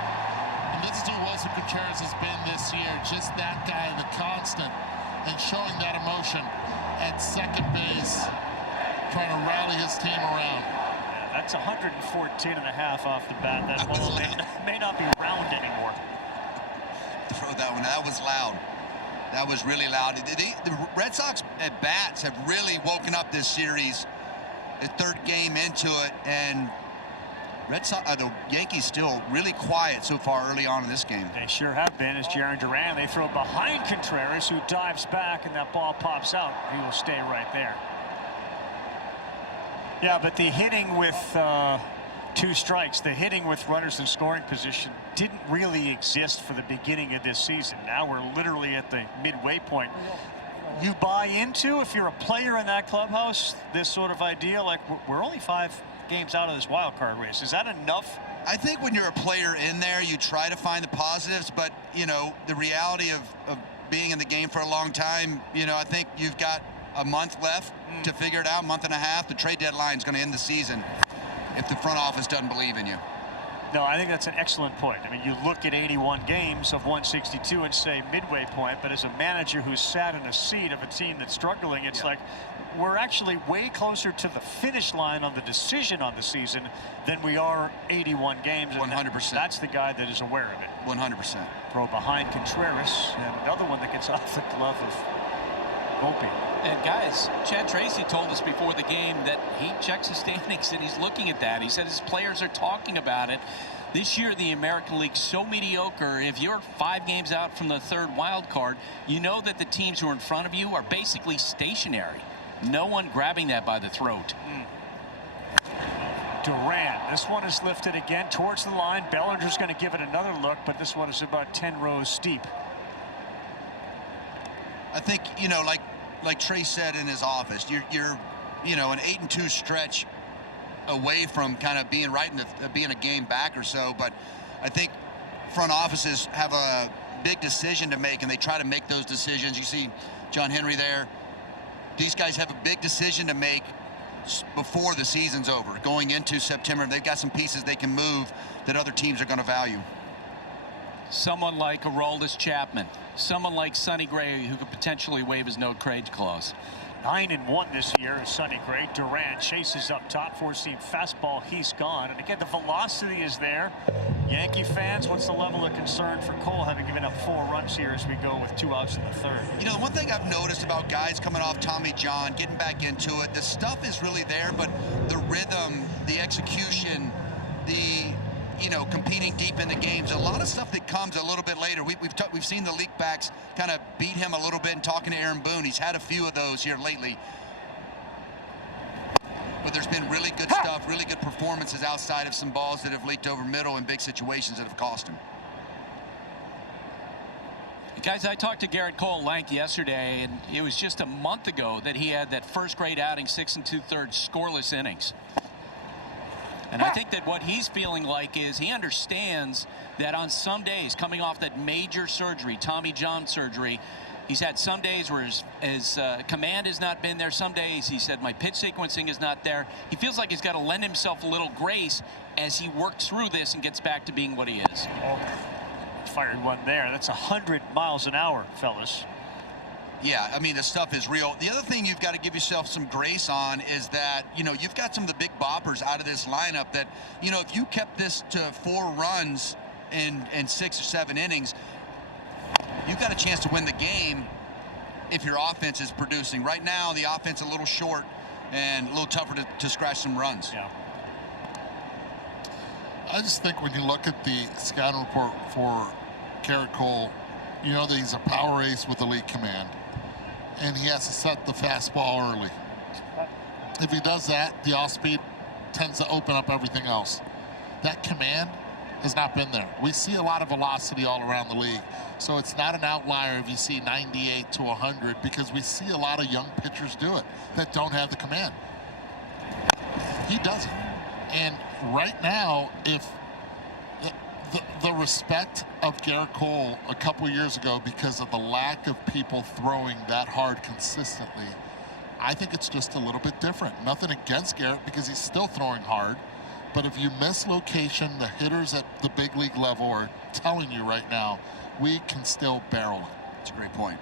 And this is who Wilson Contreras has been this year. just that guy, the constant, and showing that emotion at second base, trying to rally his team around. Yeah, that's 114.5 off the bat. That ball may not be round anymore. Throw that one. That was loud. That was really loud. The Red Sox at bats have really woken up this series. The third game into it, and the Yankees still really quiet so far early on in this game. They sure have been. As Jarren Duran, they throw behind Contreras, who dives back, and that ball pops out. He will stay right there. Yeah, but the hitting with 2 strikes, the hitting with runners in scoring position didn't really exist for the beginning of this season. Now we're literally at the midway point. You buy into, if you're a player in that clubhouse, this sort of idea, like we're only 5 games out of this wild card race. Is that enough? I think when you're a player in there, you try to find the positives, but, you know, the reality of being in the game for a long time, you know, I think you've got a month left to figure it out, month and a half. The trade deadline is going to end the season if the front office doesn't believe in you. No, I think that's an excellent point. I mean, you look at 81 games of 162 and say midway point, but as a manager who's sat in a seat of a team that's struggling, it's like we're actually way closer to the finish line on the decision on the season than we are 81 games. 100%. That's the guy that is aware of it. 100%. Throw behind Contreras, and another one that gets off the glove of Volpe. And guys, Chad Tracy told us before the game that he checks the standings and he's looking at that. He said his players are talking about it. This year, the American League's so mediocre. If you're 5 games out from the 3rd wild card, you know that the teams who are in front of you are basically stationary. No one grabbing that by the throat. Duran, this one is lifted again towards the line. Bellinger's going to give it another look, but this one is about 10 rows steep. I think, like Trey said in his office, you're an 8-2 stretch away from kind of being right in being a game back or so. But I think front offices have a big decision to make, and they try to make those decisions. You see John Henry there. These guys have a big decision to make before the season's over, going into September. They've got some pieces they can move that other teams are going to value. Someone like Aroldis Chapman, someone like Sonny Gray, who could potentially waive his no-trade clause. 9-1 this year is Sonny Gray. Duran chases up top, four-seam fastball. He's gone. And again, the velocity is there. Yankee fans, what's the level of concern for Cole, having given up 4 runs here as we go with 2 outs in the third? The one thing I've noticed about guys coming off Tommy John, getting back into it, the stuff is really there, but the rhythm, the execution, the competing deep in the games, a lot of stuff that comes a little bit later. We've seen the leak backs kind of beat him a little bit, and talking to Aaron Boone, he's had a few of those here lately. But there's been really good stuff, really good performances outside of some balls that have leaked over middle in big situations that have cost him. Guys, I talked to Garrett Cole at length yesterday, and it was just a month ago that he had that first grade outing, 6 2/3 scoreless innings. And I think that what he's feeling like is he understands that on some days, coming off that major surgery, Tommy John surgery, he's had some days where his command has not been there. Some days he said, my pitch sequencing is not there. He feels like he's got to lend himself a little grace as he works through this and gets back to being what he is. Oh, fired one there. That's 100 miles an hour, fellas. Yeah, I mean, the stuff is real. The other thing you've got to give yourself some grace on is that, you've got some of the big boppers out of this lineup that, if you kept this to 4 runs in 6 or 7 innings, you've got a chance to win the game if your offense is producing. Right now, the offense a little short and a little tougher to scratch some runs. Yeah. I just think when you look at the scouting report for Garrett Cole, you know that he's a power ace with elite command, and he has to set the fastball early. If he does that, the off-speed tends to open up everything else. That command has not been there. We see a lot of velocity all around the league, so it's not an outlier if you see 98 to 100, because we see a lot of young pitchers do it that don't have the command. He doesn't. And right now, if the respect of Garrett Cole a couple years ago, because of the lack of people throwing that hard consistently, I think it's just a little bit different. Nothing against Garrett, because he's still throwing hard. But if you miss location, the hitters at the big league level are telling you right now, we can still barrel it. That's a great point.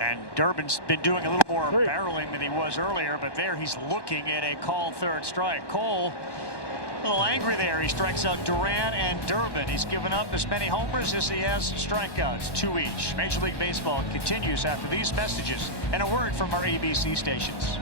And Durbin's been doing a little more barreling than he was earlier, but there he's looking at a called third strike. Cole, a little angry there. He strikes out Duran and Durbin. He's given up as many homers as he has strikeouts, 2 each. Major League Baseball continues after these messages and a word from our ABC stations.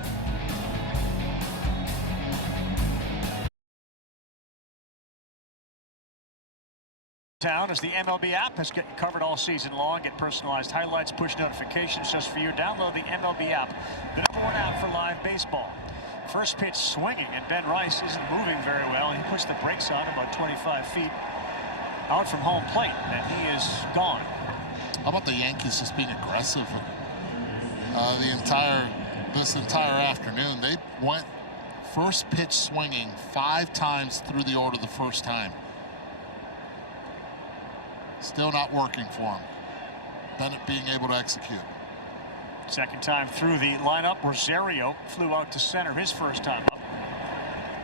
Town as the MLB app has get covered all season long. Get personalized highlights, push notifications just for you. Download the MLB app, the #1 app for live baseball. First pitch swinging, and Ben Rice isn't moving very well. He puts the brakes on about 25 feet out from home plate, and he is gone. How about the Yankees just being aggressive this entire afternoon? They went first pitch swinging 5 times through the order the first time. Still not working for him. Bennett being able to execute. Second time through the lineup. Rosario flew out to center his first time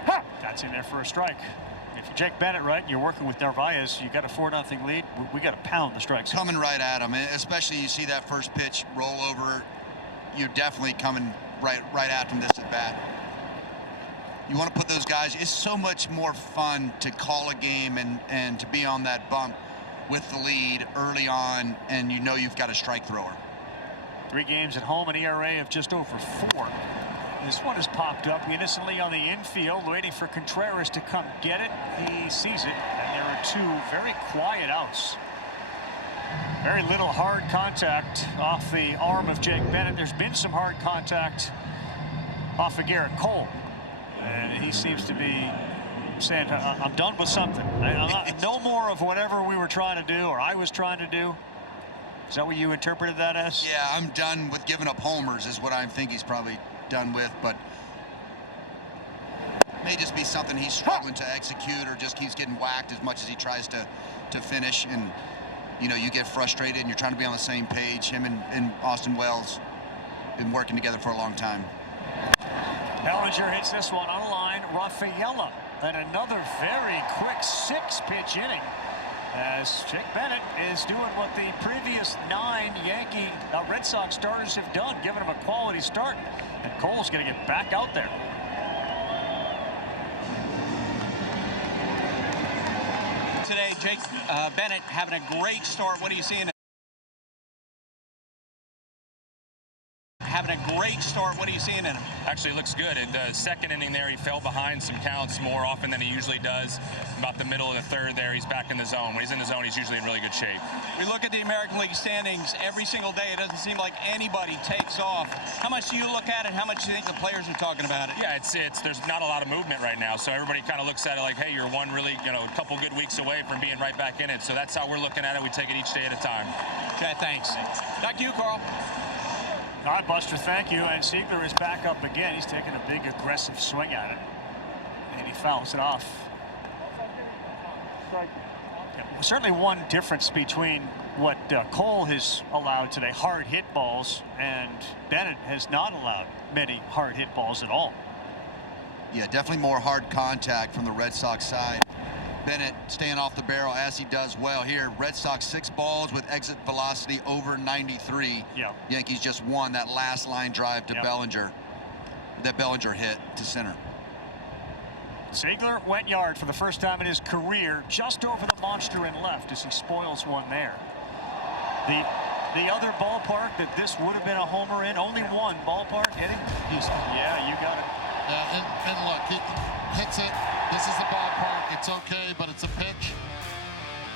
up. That's in there for a strike. If you're Jake Bennett, right, you're working with Narvaez, you got a 4-0 lead. We got to pound the strikes. Coming right at him, especially you see that first pitch roll over. You're definitely coming right after him this at bat. You want to put those guys. It's so much more fun to call a game and to be on that bump with the lead early on, and you know you've got a strike thrower. 3 games at home, an ERA of just over 4. This one has popped up innocently on the infield, waiting for Contreras to come get it. He sees it, and there are 2 very quiet outs. Very little hard contact off the arm of Jake Bennett. There's been some hard contact off of Garrett Cole, and he seems to be saying, I'm done with something. No more of whatever we were trying to do or I was trying to do. Is that what you interpreted that as? Yeah, I'm done with giving up homers is what I think he's probably done with, but may just be something he's struggling to execute or just keeps getting whacked as much as he tries to finish. And, you know, you get frustrated and you're trying to be on the same page. Him and Austin Wells been working together for a long time. Bellinger hits this one on a line. Rafaela. And another very quick 6-pitch inning as Jake Bennett is doing what the previous 9 Red Sox starters have done, giving him a quality start. And Cole's going to get back out there. Today, Jake Bennett having a great start. What are you seeing? Having a great start. What are you seeing in him? Actually looks good. In the second inning there, he fell behind some counts more often than he usually does. About the middle of the third there, he's back in the zone. When he's in the zone, he's usually in really good shape. We look at the American League standings every single day. It doesn't seem like anybody takes off. How much do you look at it? How much do you think the players are talking about it? Yeah, there's not a lot of movement right now, so everybody kind of looks at it like, hey, you're one really, a couple good weeks away from being right back in it. So that's how we're looking at it. We take it each day at a time. Okay, thanks. Back to you, Carl. All right, Buster, thank you. And Siegler is back up again. He's taking a big aggressive swing at it. And he fouls it off. Yeah, certainly one difference between what Cole has allowed today, hard hit balls, and Bennett has not allowed many hard hit balls at all. Yeah, definitely more hard contact from the Red Sox side. Bennett staying off the barrel as he does well here. Red Sox 6 balls with exit velocity over 93. Yeah. Yankees just won that last line drive to Bellinger. That Bellinger hit to center. Siegler went yard for the first time in his career, just over the monster in left as he spoils one there. The other ballpark that this would have been a homer in, only one ballpark hitting Houston. Yeah, you got it. And look, he hits it. This is the ballpark. It's okay, but it's a pitch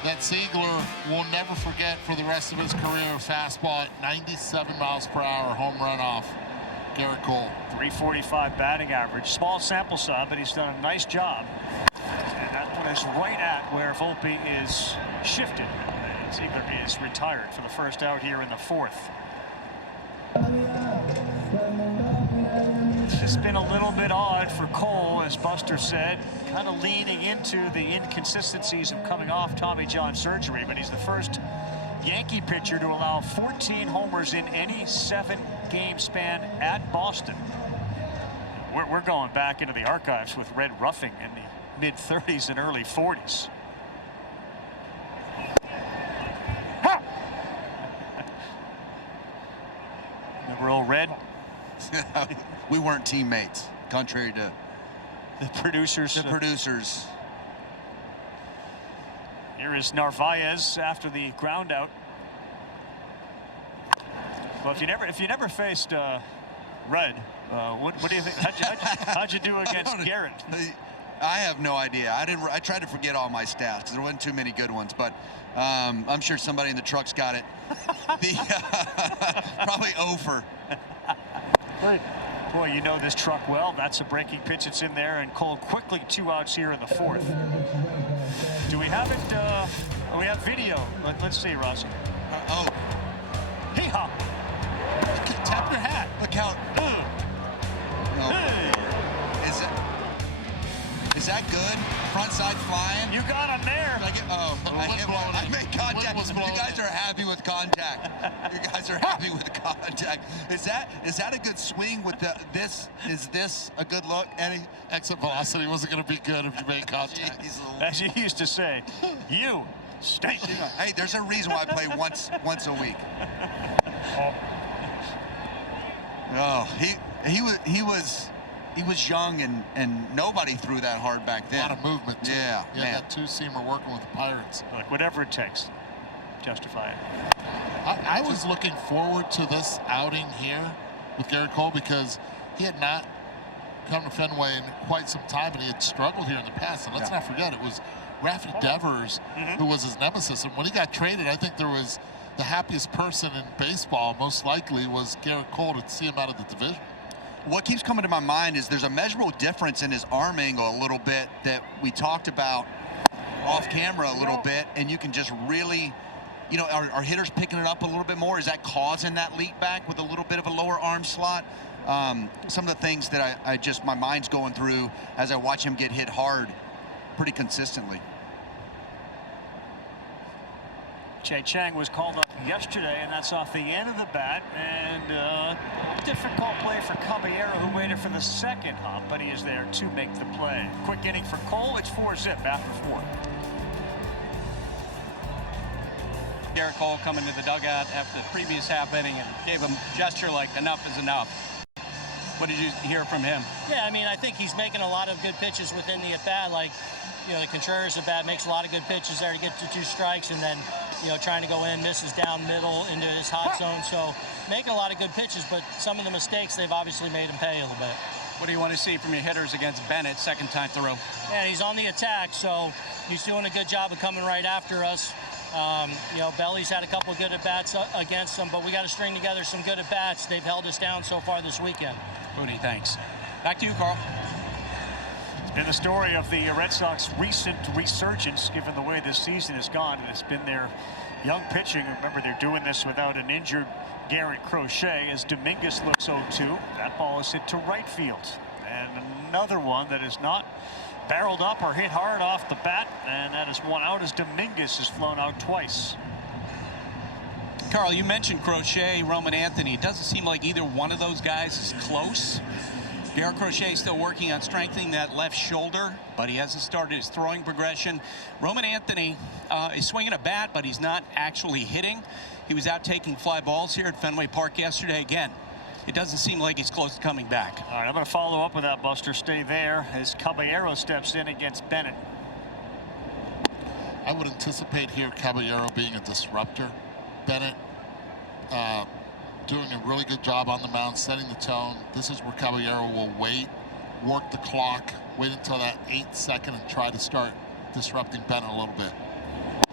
that Siegler will never forget for the rest of his career. Fastball at 97 miles per hour, home run off Garrett Cole. 345 batting average. Small sample size, but he's done a nice job. And that one is right at where Volpe is shifted. And Siegler is retired for the first out here in the 4th. It's been a little bit odd for Cole, as Buster said, kind of leaning into the inconsistencies of coming off Tommy John surgery, but he's the first Yankee pitcher to allow 14 homers in any 7-game span at Boston. We're going back into the archives with Red Ruffing in the mid-30s and early 40s. Remember old Red? We weren't teammates, contrary to the producers. Here is Narvaez after the ground out. Well, if you never faced Red, what do you think? How'd you do against Garrett? I have no idea. I tried to forget all my stats because there wasn't too many good ones, but I'm sure somebody in the truck's got it. Probably over. Boy, you know this truck well. That's a breaking pitch. It's in there, and Cole quickly 2 outs here in the 4th. Do we have it? We have video. Let's see, Ross. Oh. Hee-haw. Tap your hat. Look how. No. Hey. Is that good? Front side flying? You got him there. I made contact. You guys are happy with contact. You guys are happy with contact. Is that a good swing with this? Is this a good look, Eddie? Exit velocity wasn't going to be good if you made contact. As you used to say, you stink. Hey, there's a reason why I play once a week. Oh, he was young and nobody threw that hard back then. A lot of movement too. Yeah, he had that 2-seamer working with the Pirates. Look, whatever it takes, justify it. I was looking forward to this outing here with Garrett Cole because he had not come to Fenway in quite some time, and he had struggled here in the past. And let's not forget, it was Rafi Devers who was his nemesis. And when he got traded, I think there was the happiest person in baseball, most likely, was Garrett Cole to see him out of the division. What keeps coming to my mind is there's a measurable difference in his arm angle a little bit that we talked about off camera a little bit, and you can just really you know, are hitters picking it up a little bit more? Is that causing that leak back with a little bit of a lower arm slot? Some of the things that I just, my mind's going through as I watch him get hit hard pretty consistently. Che Chang was called up yesterday, and that's off the end of the bat. And difficult play for Caballero, who waited for the second hop, but he is there to make the play. Quick inning for Cole. It's 4-zip after 4. Garrett Cole coming to the dugout after the previous half inning and gave him a gesture like enough is enough. What did you hear from him? Yeah, I mean, I think he's making a lot of good pitches within the at-bat. Like, you know, the Contreras at-bat makes a lot of good pitches there to get to 2 strikes, and then, you know, trying to go in, misses down middle into his hot zone. So making a lot of good pitches, but some of the mistakes, they've obviously made him pay a little bit. What do you want to see from your hitters against Bennett second time through? Yeah, he's on the attack, so he's doing a good job of coming right after us. You know, Belly's had a couple of good at-bats against them, but we got to string together some good at-bats. They've held us down so far this weekend. Rudy, thanks. Back to you, Carl. In the story of the Red Sox recent resurgence, given the way this season has gone, and it's been their young pitching. Remember, they're doing this without an injured Garrett Crochet, as Dominguez looks 0-2. That ball is hit to right field. And another one that is not barreled up or hit hard off the bat, and that is one out as Dominguez has flown out twice. Carl, you mentioned Crochet, Roman Anthony. It doesn't seem like either one of those guys is close. Garrett Crochet still working on strengthening that left shoulder, but he hasn't started his throwing progression. Roman Anthony is swinging a bat, but he's not actually hitting. He was out taking fly balls here at Fenway Park yesterday. Again, it doesn't seem like he's close to coming back. All right, I'm going to follow up with that, Buster. Stay there as Caballero steps in against Bennett. I would anticipate here Caballero being a disruptor. Bennett doing a really good job on the mound, setting the tone. This is where Caballero will wait, work the clock, wait until that 8th second and try to start disrupting Bennett a little bit.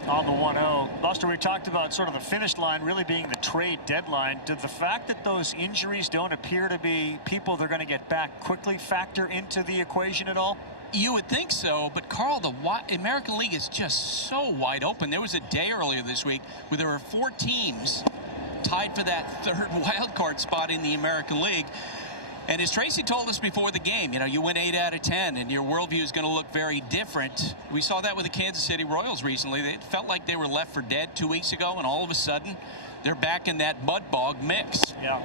On the 1-0, Buster, we talked about sort of the finish line really being the trade deadline. Did the fact that those injuries don't appear to be people they're going to get back quickly factor into the equation at all? You would think so, but Carl, the American League is just so wide open. There was a day earlier this week where there were 4 teams tied for that 3rd wild card spot in the American League. And as Tracy told us before the game, you know, you win 8 out of 10 and your worldview is going to look very different. We saw that with the Kansas City Royals recently. It felt like they were left for dead 2 weeks ago, and all of a sudden they're back in that mud bog mix. Yeah.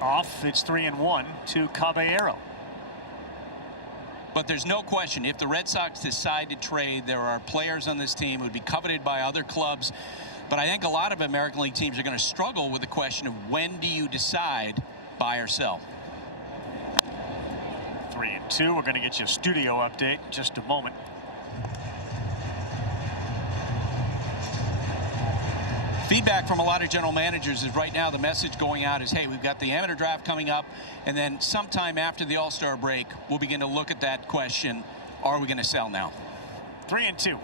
Off, it's 3-1 to Caballero. But there's no question, if the Red Sox decide to trade, there are players on this team who would be coveted by other clubs. But I think a lot of American League teams are going to struggle with the question of when do you decide buy or sell. 3-2. We're going to get you a studio update in just a moment. Feedback from a lot of general managers is right now the message going out is, hey, we've got the amateur draft coming up, and then sometime after the All-Star break, we'll begin to look at that question, are we going to sell now? 3-2.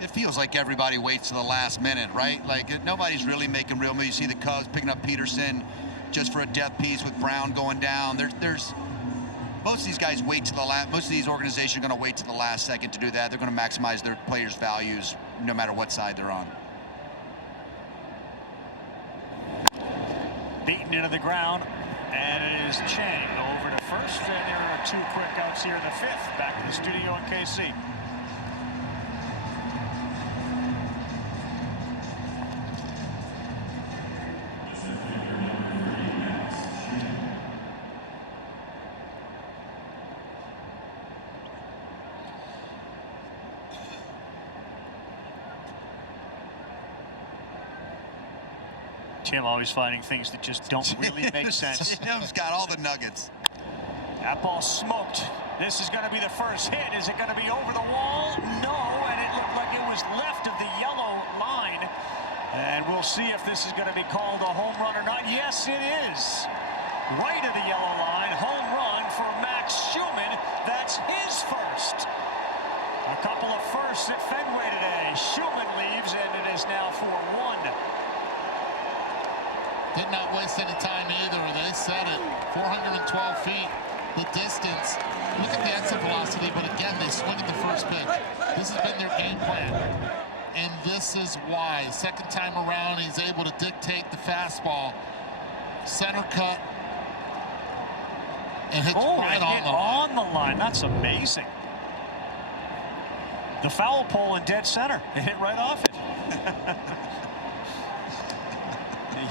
It feels like everybody waits to the last minute, right? Like nobody's really making real moves. You see the Cubs picking up Peterson just for a depth piece with Brown going down. There's most of these guys wait to the last. Most of these organizations are going to wait to the last second to do that. They're going to maximize their players' values no matter what side they're on. Beaten into the ground, and it is Chang over to first, and there are 2 quick outs here in the 5th. Back to the studio in KC. Tim always finding things that just don't really make sense. Tim's got all the nuggets. That ball smoked. This is going to be the first hit. Is it going to be over the wall? No, and it looked like it was left of the yellow line. And we'll see if this is going to be called a home run or not. Yes, it is. Right of the yellow line. Home run for Max Schumann. That's his first. A couple of firsts at Fenway today. Schumann leaves, and it is now 4-1. Did not waste any time either. They said it. 412 feet, the distance. Look at the exit velocity, but again, they swing at the first pitch. This has been their game plan. And this is why. Second time around, he's able to dictate the fastball. Center cut. And hits right on the line. That's amazing. The foul pole in dead center. It hit right off it.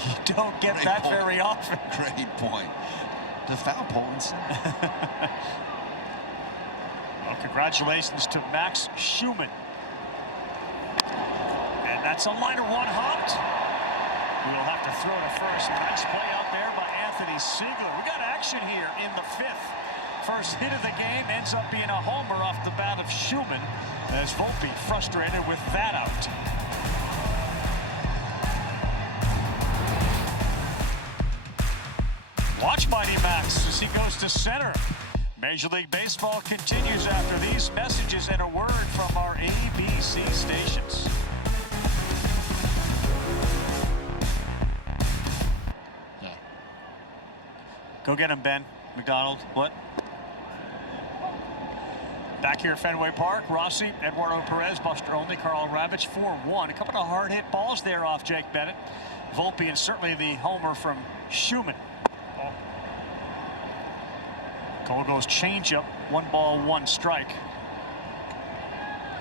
You don't get that very often. Great point. The foul pole in center. Well, congratulations to Max Schumann. And that's a liner, one hopped. We'll have to throw to first. Nice play out there by Anthony Siegler. We got action here in the fifth. First hit of the game ends up being a homer off the bat of Schumann, as Volpe frustrated with that out. Watch Mighty Max as he goes to center. Major League Baseball continues after these messages and a word from our ABC stations. Yeah. Go get him, Ben. McDonald. What? Back here at Fenway Park, Rossi, Eduardo Perez, Buster Olney, Carl Ravitch, 4-1. A couple of hard hit balls there off Jake Bennett. Volpe, and certainly the homer from Schumann. Cole goes changeup, 1-1 strike.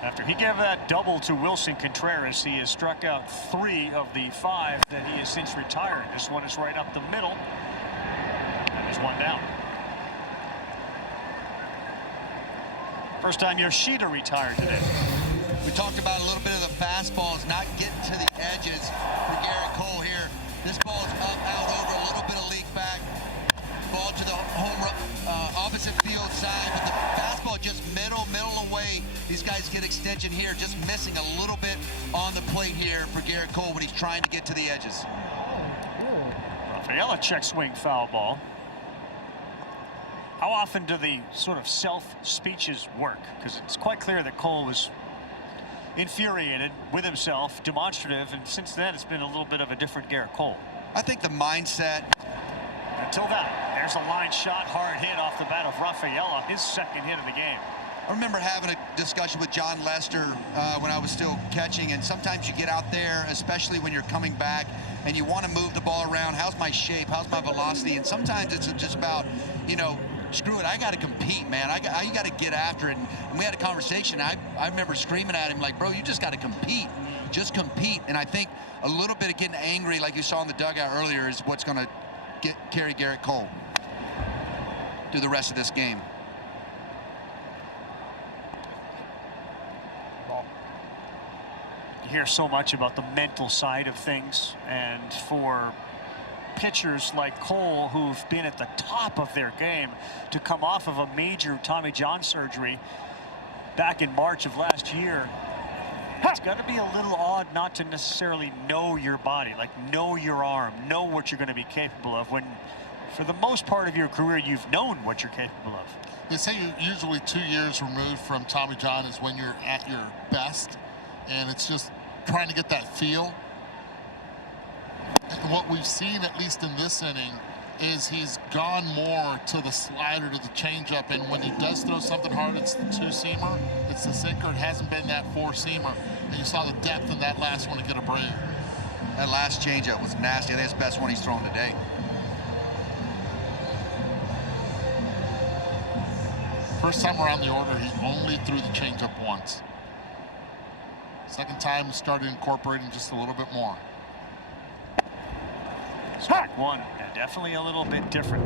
After he gave that double to Wilson Contreras, he has struck out 3 of the 5 that he has since retired. This one is right up the middle. And there's one down. First time Yoshida retired today. We talked about a little bit of the fastballs not getting to the edges for Garrett Cole here. This ball is up, out, over, a little bit of leak back. Ball to the opposite field side, but the fastball just middle away. These guys get extension here, just missing a little bit on the plate here for Garrett Cole when he's trying to get to the edges. Rafaela check swing foul ball. How often do the sort of self-speeches work? Because it's quite clear that Cole was infuriated with himself, demonstrative, and since then it's been a little bit of a different Garrett Cole. I think the mindset. Until that, there's a line shot, hard hit off the bat of Rafaela, his second hit of the game. I remember having a discussion with John Lester when I was still catching, and sometimes you get out there, especially when you're coming back, and you want to move the ball around. How's my shape? How's my velocity? And sometimes it's just about, you know, screw it, I got to compete, man. I got to get after it. And we had a conversation. I remember screaming at him like, bro, you just got to compete. Just compete. And I think a little bit of getting angry, like you saw in the dugout earlier, is what's going to carry Garrett Cole through the rest of this game. You hear so much about the mental side of things, and for pitchers like Cole, who've been at the top of their game, to come off of a major Tommy John surgery back in March of last year, it's got to be a little odd not to necessarily know your body, like know your arm, know what you're going to be capable of, when for the most part of your career you've known what you're capable of. They say you're usually 2 years removed from Tommy John is when you're at your best, and it's just trying to get that feel. And what we've seen, at least in this inning, is he's gone more to the slider, to the changeup, and when he does throw something hard, it's the 2-seamer, it's the sinker. It hasn't been that 4-seamer, and you saw the depth in that last one to get a break. That last changeup was nasty. I think it's the best one he's thrown today. First time around the order, he only threw the changeup once. Second time, he started incorporating just a little bit more. Strike one, yeah, definitely a little bit different.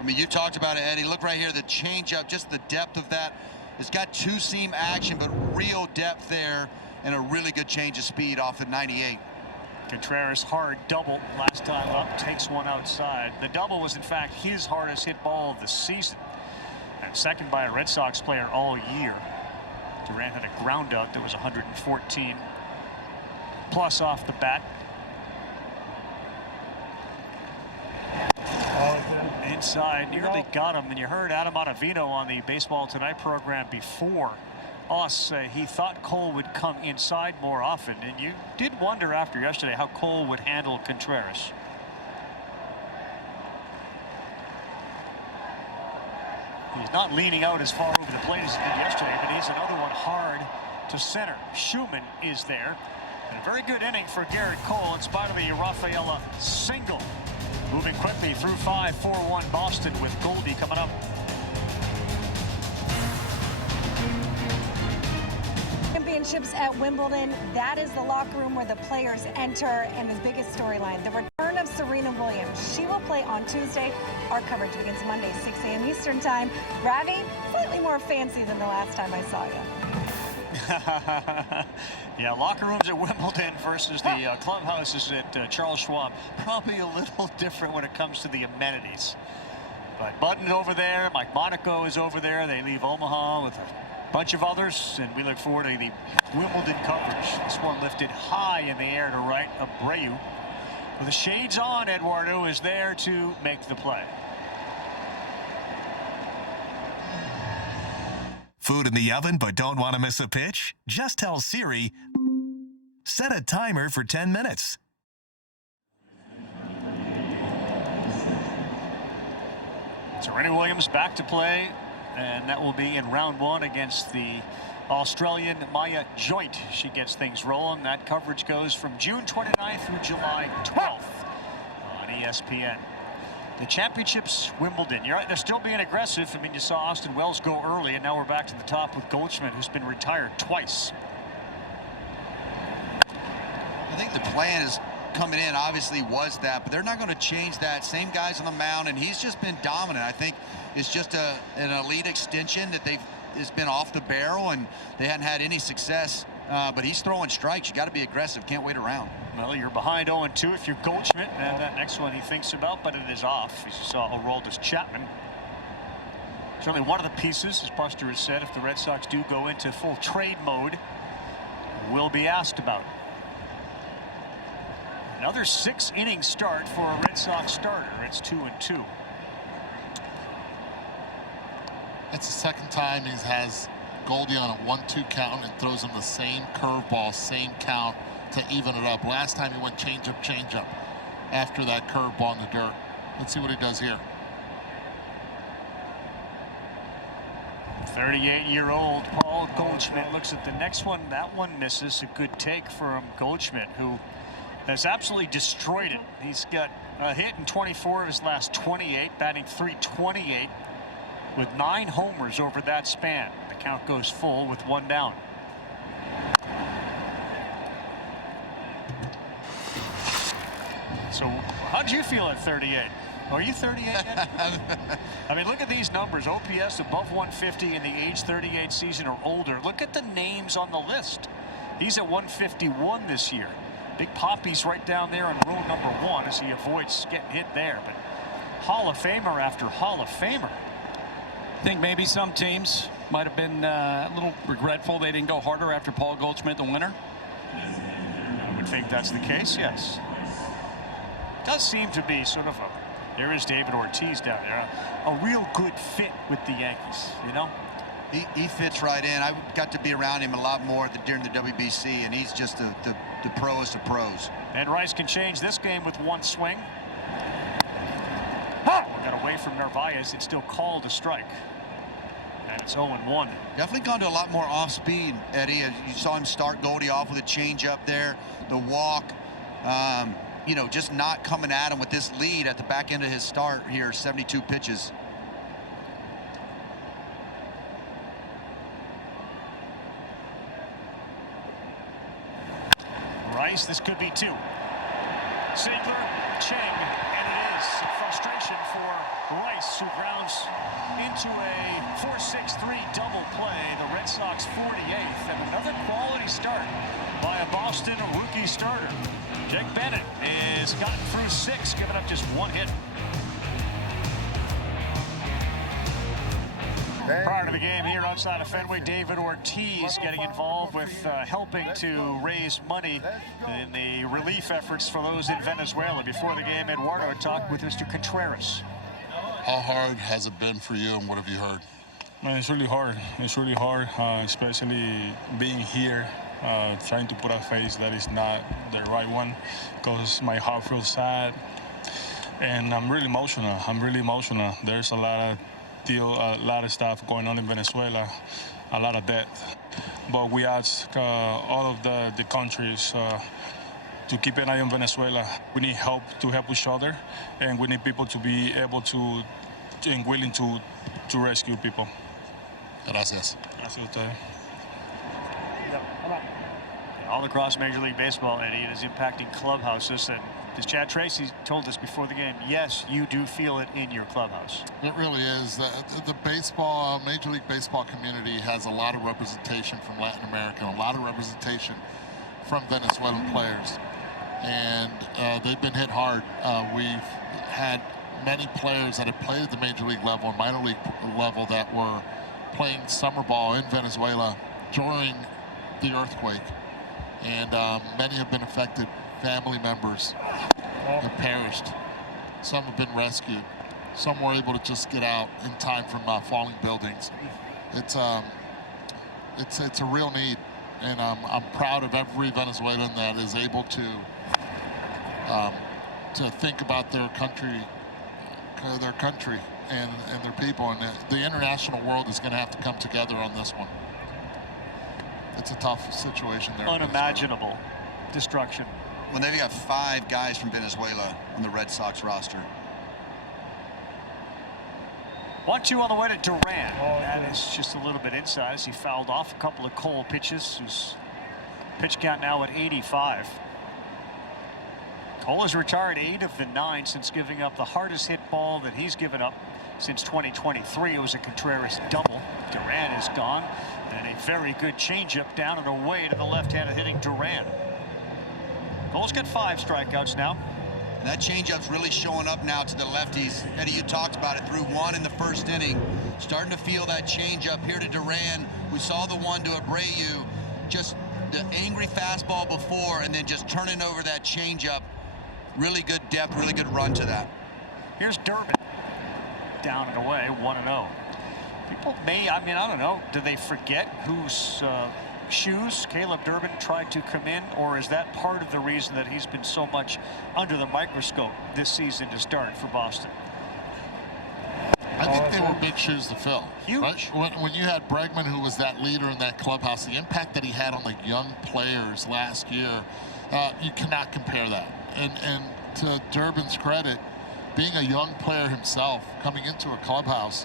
I mean, you talked about it, Eddie. Look right here, the changeup, just the depth of that. It's got 2-seam action, but real depth there, and a really good change of speed off the 98. Contreras hard double last time up, takes one outside. The double was in fact his hardest hit ball of the season, and second by a Red Sox player all year. Durant had a ground out that was 114 plus off the bat. Inside, nearly got him. And you heard Adam Ottavino on the Baseball Tonight program before us. He thought Cole would come inside more often, and you did wonder after yesterday how Cole would handle Contreras. He's not leaning out as far over the plate as he did yesterday, but he hits another one hard to center. Schumann is there. And a very good inning for Garrett Cole in spite of the Rafaela single. Moving quickly through 5, 4-1 Boston with Goldie coming up. Championships at Wimbledon, that is the locker room where the players enter, and the biggest storyline, the return of Serena Williams. She will play on Tuesday. Our coverage begins Monday, 6 a.m. Eastern time. Ravi, slightly more fancy than the last time I saw you. Yeah, locker rooms at Wimbledon versus the clubhouses at Charles Schwab. Probably a little different when it comes to the amenities. But Budden's over there, Mike Monaco is over there. They leave Omaha with a bunch of others, and we look forward to the Wimbledon coverage. This one lifted high in the air to right of Abreu. With the shades on, Eduardo is there to make the play. Food in the oven but don't want to miss a pitch? Just tell Siri, set a timer for 10 minutes. Serena Williams back to play, and that will be in round 1 against the Australian Maya Joint. She gets things rolling. That coverage goes from June 29th through July 12th on ESPN. The championships, Wimbledon. You're right, they're still being aggressive. I mean, you saw Austin Wells go early, and now we're back to the top with Goldschmidt, who's been retired twice. I think the plan is coming in obviously was that, but they're not going to change that. Same guys on the mound, and he's just been dominant. I think it's just an elite extension that it's been off the barrel, and they hadn't had any success. But he's throwing strikes. You got to be aggressive. Can't wait around. Well, you're behind 0-2 if you're Goldschmidt, and that next one he thinks about, but it is off. As you saw Aroldis Chapman. Certainly one of the pieces, as Buster has said, if the Red Sox do go into full trade mode, will be asked about. Another 6-inning start for a Red Sox starter. It's 2-2. It's the second time he has Goldie on a 1-2 count and throws him the same curveball, same count to even it up. Last time he went changeup after that curveball in the dirt. Let's see what he does here. 38-year-old Paul Goldschmidt looks at the next one. That one misses. A good take from Goldschmidt, who has absolutely destroyed it. He's got a hit in 24 of his last 28, batting .328 with 9 homers over that span. The count goes full with 1 down. So how do you feel at 38? Are you 38 yet? I mean, look at these numbers. OPS above 150 in the age 38 season or older. Look at the names on the list. He's at 151 this year. Big Poppy's right down there on row number 1 as he avoids getting hit there. But Hall of Famer after Hall of Famer. I think maybe some teams might have been a little regretful they didn't go harder after Paul Goldschmidt, the winner. I would think that's the case, yes. Does seem to be sort of a, there is David Ortiz down there, a real good fit with the Yankees, you know? He fits right in. I got to be around him a lot more during the WBC, and he's just the proest of pros. And Rice can change this game with 1 swing. Got away from Narvaez. It's still called a strike. And it's 0-1. Definitely gone to a lot more off speed, Eddie. You saw him start Goldie off with a changeup there, the walk. You know, just not coming at him with this lead at the back end of his start here, 72 pitches. Rice, this could be 2. Ziegler, Chang, and it is frustration for Rice, who grounds into a 4-6-3 double play. The Red Sox 48th, and another quality start by a Boston rookie starter. Jake Bennett has gotten through 6, giving up just 1 hit. Prior to the game here outside of Fenway, David Ortiz getting involved with helping to raise money in the relief efforts for those in Venezuela. Before the game, Eduardo talked with Mr. Contreras. How hard has it been for you, and what have you heard? Man, it's really hard. It's really hard, especially being here, trying to put a face that is not the right one, because my heart feels sad, and I'm really emotional. There's a lot of still a lot of stuff going on in Venezuela, a lot of death. But we ask all of the countries to keep an eye on Venezuela. We need help to help each other, and we need people to be able to and willing to rescue people. Gracias. Gracias a ustedes. All across Major League Baseball, Eddie, it is impacting clubhouses. And as Chad Tracy told us before the game, yes, you do feel it in your clubhouse. It really is. The baseball, Major League Baseball community has a lot of representation from Latin America, a lot of representation from Venezuelan players. And they've been hit hard. We've had many players that have played at the Major League level and minor league level that were playing summer ball in Venezuela during the earthquake. And many have been affected. Family members have perished. Some have been rescued. Some were able to just get out in time from falling buildings. It's a real need, and I'm proud of every Venezuelan that is able to think about their country and their people. And the international world is going to have to come together on this one. It's a tough situation there. Unimaginable destruction. Well, they've got 5 guys from Venezuela on the Red Sox roster. 1-2 on the way to Duran. That is just a little bit inside as he fouled off a couple of Cole pitches. His pitch count now at 85. Cole has retired 8 of the 9 since giving up the hardest hit ball that he's given up since 2023. It was a Contreras double. Duran is gone. And a very good changeup down and away to the left-handed hitting Duran. Cole's got 5 strikeouts now. And that changeup's really showing up now to the lefties. Eddie, you talked about it, through 1 in the first inning. Starting to feel that changeup here to Duran. We saw the one to Abreu. Just the angry fastball before, and then just turning over that changeup. Really good depth, really good run to that. Here's Durbin. Down and away, 1-0. People may, I don't know, do they forget whose shoes Caleb Durbin tried to come in, or is that part of the reason that he's been so much under the microscope this season to start for Boston? I think they were big shoes to fill. Huge. Right? When you had Bregman, who was that leader in that clubhouse, the impact that he had on the young players last year, you cannot compare that. And to Durbin's credit, being a young player himself, coming into a clubhouse.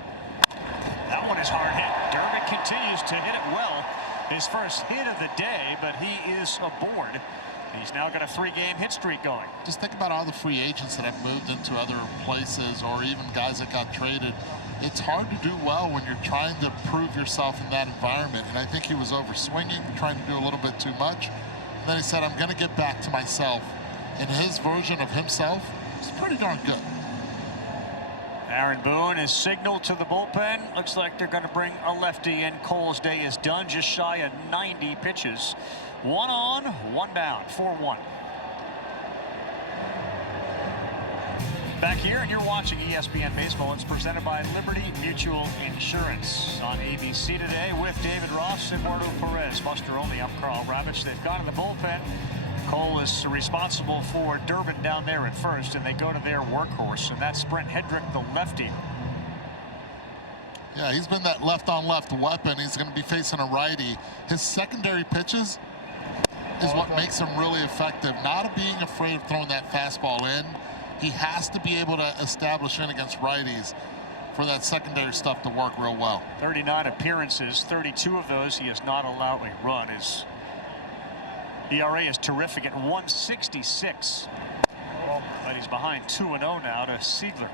That one is hard hit. Durbin continues to hit it well. His first hit of the day, but he is aboard. He's now got a 3-game hit streak going. Just think about all the free agents that have moved into other places, or even guys that got traded. It's hard to do well when you're trying to prove yourself in that environment. And I think he was over swinging, trying to do a little bit too much. And then he said, I'm going to get back to myself. And his version of himself is pretty darn good. Aaron Boone is signaled to the bullpen. Looks like they're going to bring a lefty in. Cole's day is done, just shy of 90 pitches. 1 on, 1 down, 4-1. Back here, and you're watching ESPN Baseball. It's presented by Liberty Mutual Insurance on ABC today with David Ross, Eduardo Perez, Buster Olney. I'm Carl Ravitch. They've gone to the bullpen. Cole is responsible for Durbin down there at first, and they go to their workhorse, and that's Brent Hedrick, the lefty. Yeah, he's been that left-on-left weapon. He's going to be facing a righty. His secondary pitches is what makes him really effective. Not being afraid of throwing that fastball in. He has to be able to establish in against righties for that secondary stuff to work real well. 39 appearances, 32 of those he has not allowed a run. His ERA is terrific at 1.66. But he's behind 2-0 now to Siegler.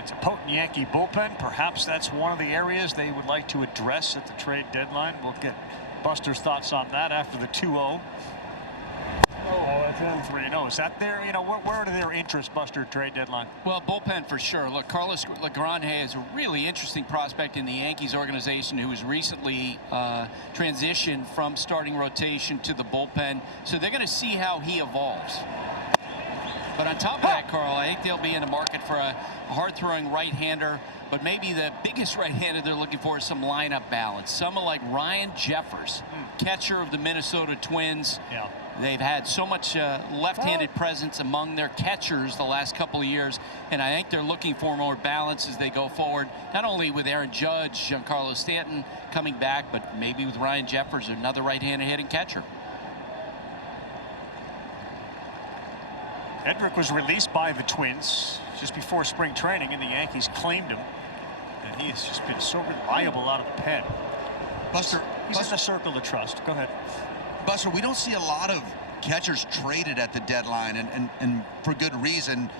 It's a potent Yankee bullpen. Perhaps that's one of the areas they would like to address at the trade deadline. We'll get Buster's thoughts on that after the 2-0. 3-0. Is that their, where are their interests, Buster, trade deadline? Well, bullpen for sure. Look, Carlos Legrand is a really interesting prospect in the Yankees organization who has recently transitioned from starting rotation to the bullpen. So they're going to see how he evolves. But on top of that, Carl, I think they'll be in the market for a hard-throwing right-hander. But maybe the biggest right-hander they're looking for is some lineup balance. Someone like Ryan Jeffers, catcher of the Minnesota Twins. Yeah. They've had so much left-handed presence among their catchers the last couple of years, and I think they're looking for more balance as they go forward, not only with Aaron Judge, Giancarlo Stanton coming back, but maybe with Ryan Jeffers, another right-handed hitting catcher. Hedrick was released by the Twins just before spring training, and the Yankees claimed him. And he has just been so reliable out of the pen. Buster, he's in the circle of trust. Go ahead. Buster, we don't see a lot of catchers traded at the deadline, and for good reason.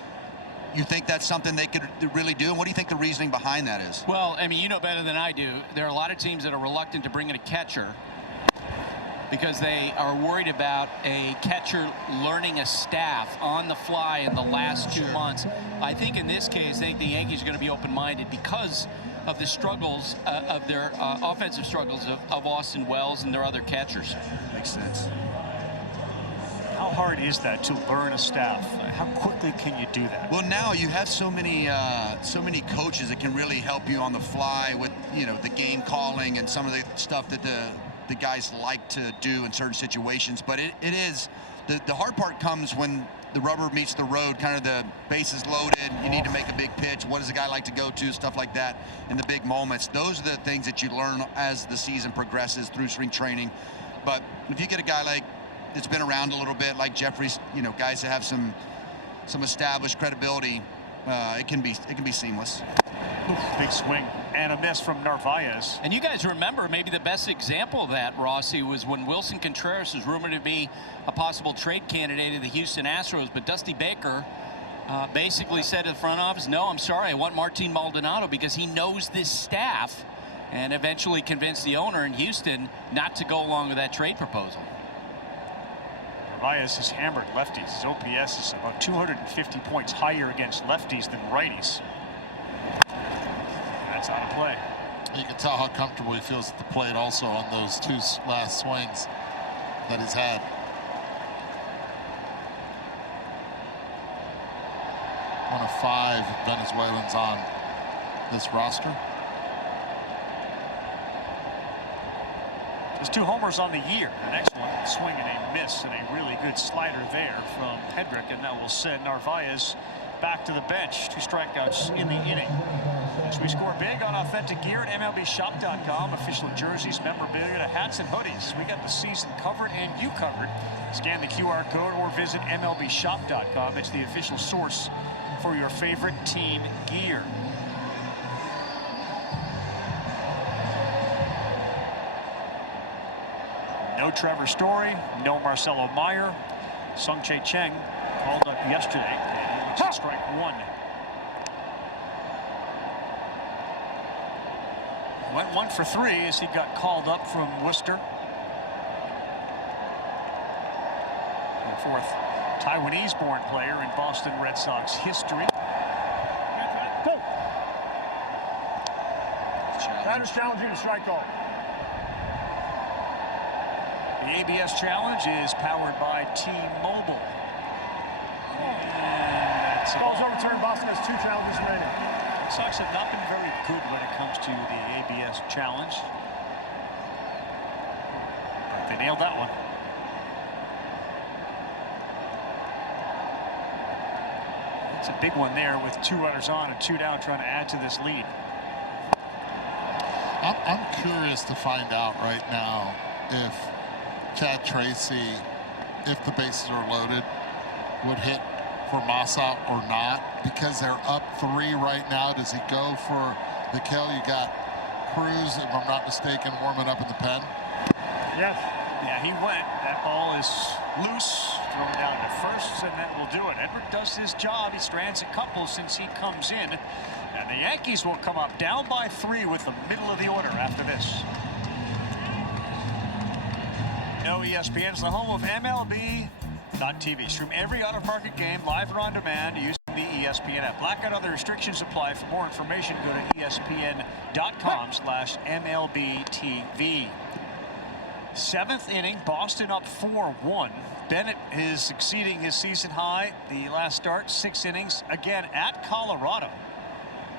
You think that's something they could really do? And what do you think the reasoning behind that is? Well, I mean, you know better than I do. There are a lot of teams that are reluctant to bring in a catcher because they are worried about a catcher learning a staff on the fly in the last 2 months. I think in this case, I think the Yankees are going to be open-minded because of the struggles of their offensive struggles of Austin Wells and their other catchers. Makes sense. How hard is that to learn a staff? How quickly can you do that? Well, now you have so many coaches that can really help you on the fly with, you know, the game calling and some of the stuff that the guys like to do in certain situations. But it is the hard part comes when the rubber meets the road, kind of the bases loaded, you need to make a big pitch, what does a guy like to go to, stuff like that in the big moments. Those are the things that you learn as the season progresses through spring training. But if you get a guy like that's been around a little bit, like Jeffries, you know, guys that have some established credibility, it can be seamless. Big swing and a miss from Narvaez. And you guys remember maybe the best example of that, Rossi, was when Wilson Contreras was rumored to be a possible trade candidate of the Houston Astros, but Dusty Baker basically said to the front office, no, I'm sorry, I want Martin Maldonado, because he knows this staff, and eventually convinced the owner in Houston not to go along with that trade proposal. Narvaez has hammered lefties. His OPS is about 250 points higher against lefties than righties. That's out of play. You can tell how comfortable he feels at the plate also on those two last swings that he's had. One of 5 Venezuelans on this roster. There's 2 homers on the year. An excellent swing and a miss, and a really good slider there from Hedrick, and that will send Narvaez back to the bench. 2 strikeouts in the inning. As we score big on authentic gear at MLBshop.com, official jerseys, memorabilia, hats, and hoodies. We got the season covered and you covered. Scan the QR code or visit MLBshop.com. It's the official source for your favorite team gear. No Trevor Story, no Marcelo Meyer. Sung-Chae Cheng called up yesterday, and he looks at strike 1. Went 1 for 3 as he got called up from Worcester. The 4th Taiwanese-born player in Boston Red Sox history. Go. Batter's challenging the strike call. The ABS Challenge is powered by T-Mobile. And that's Ball's overturned. Boston has 2 challenges remaining. The Sox have not been very good when it comes to the ABS Challenge. But they nailed that one. It's a big one there with 2 runners on and 2 down, trying to add to this lead. I'm curious to find out right now if Chad Tracy, if the bases are loaded, would hit for Massa or not, because they're up 3 right now. Does he go for the kill? You got Cruz, if I'm not mistaken, warming up in the pen. Yes. Yeah, he went. That ball is loose, thrown down to first, and that will do it. Edward does his job. He strands a couple since he comes in. And the Yankees will come up down by 3 with the middle of the order after this. No, ESPN is the home of MLB.TV. Stream every out-of-market game live or on demand using the ESPN app. Blackout other restrictions apply. For more information, go to ESPN.com/MLBTV. 7th inning, Boston up 4-1. Bennett is exceeding his season high. The last start, 6 innings, again at Colorado.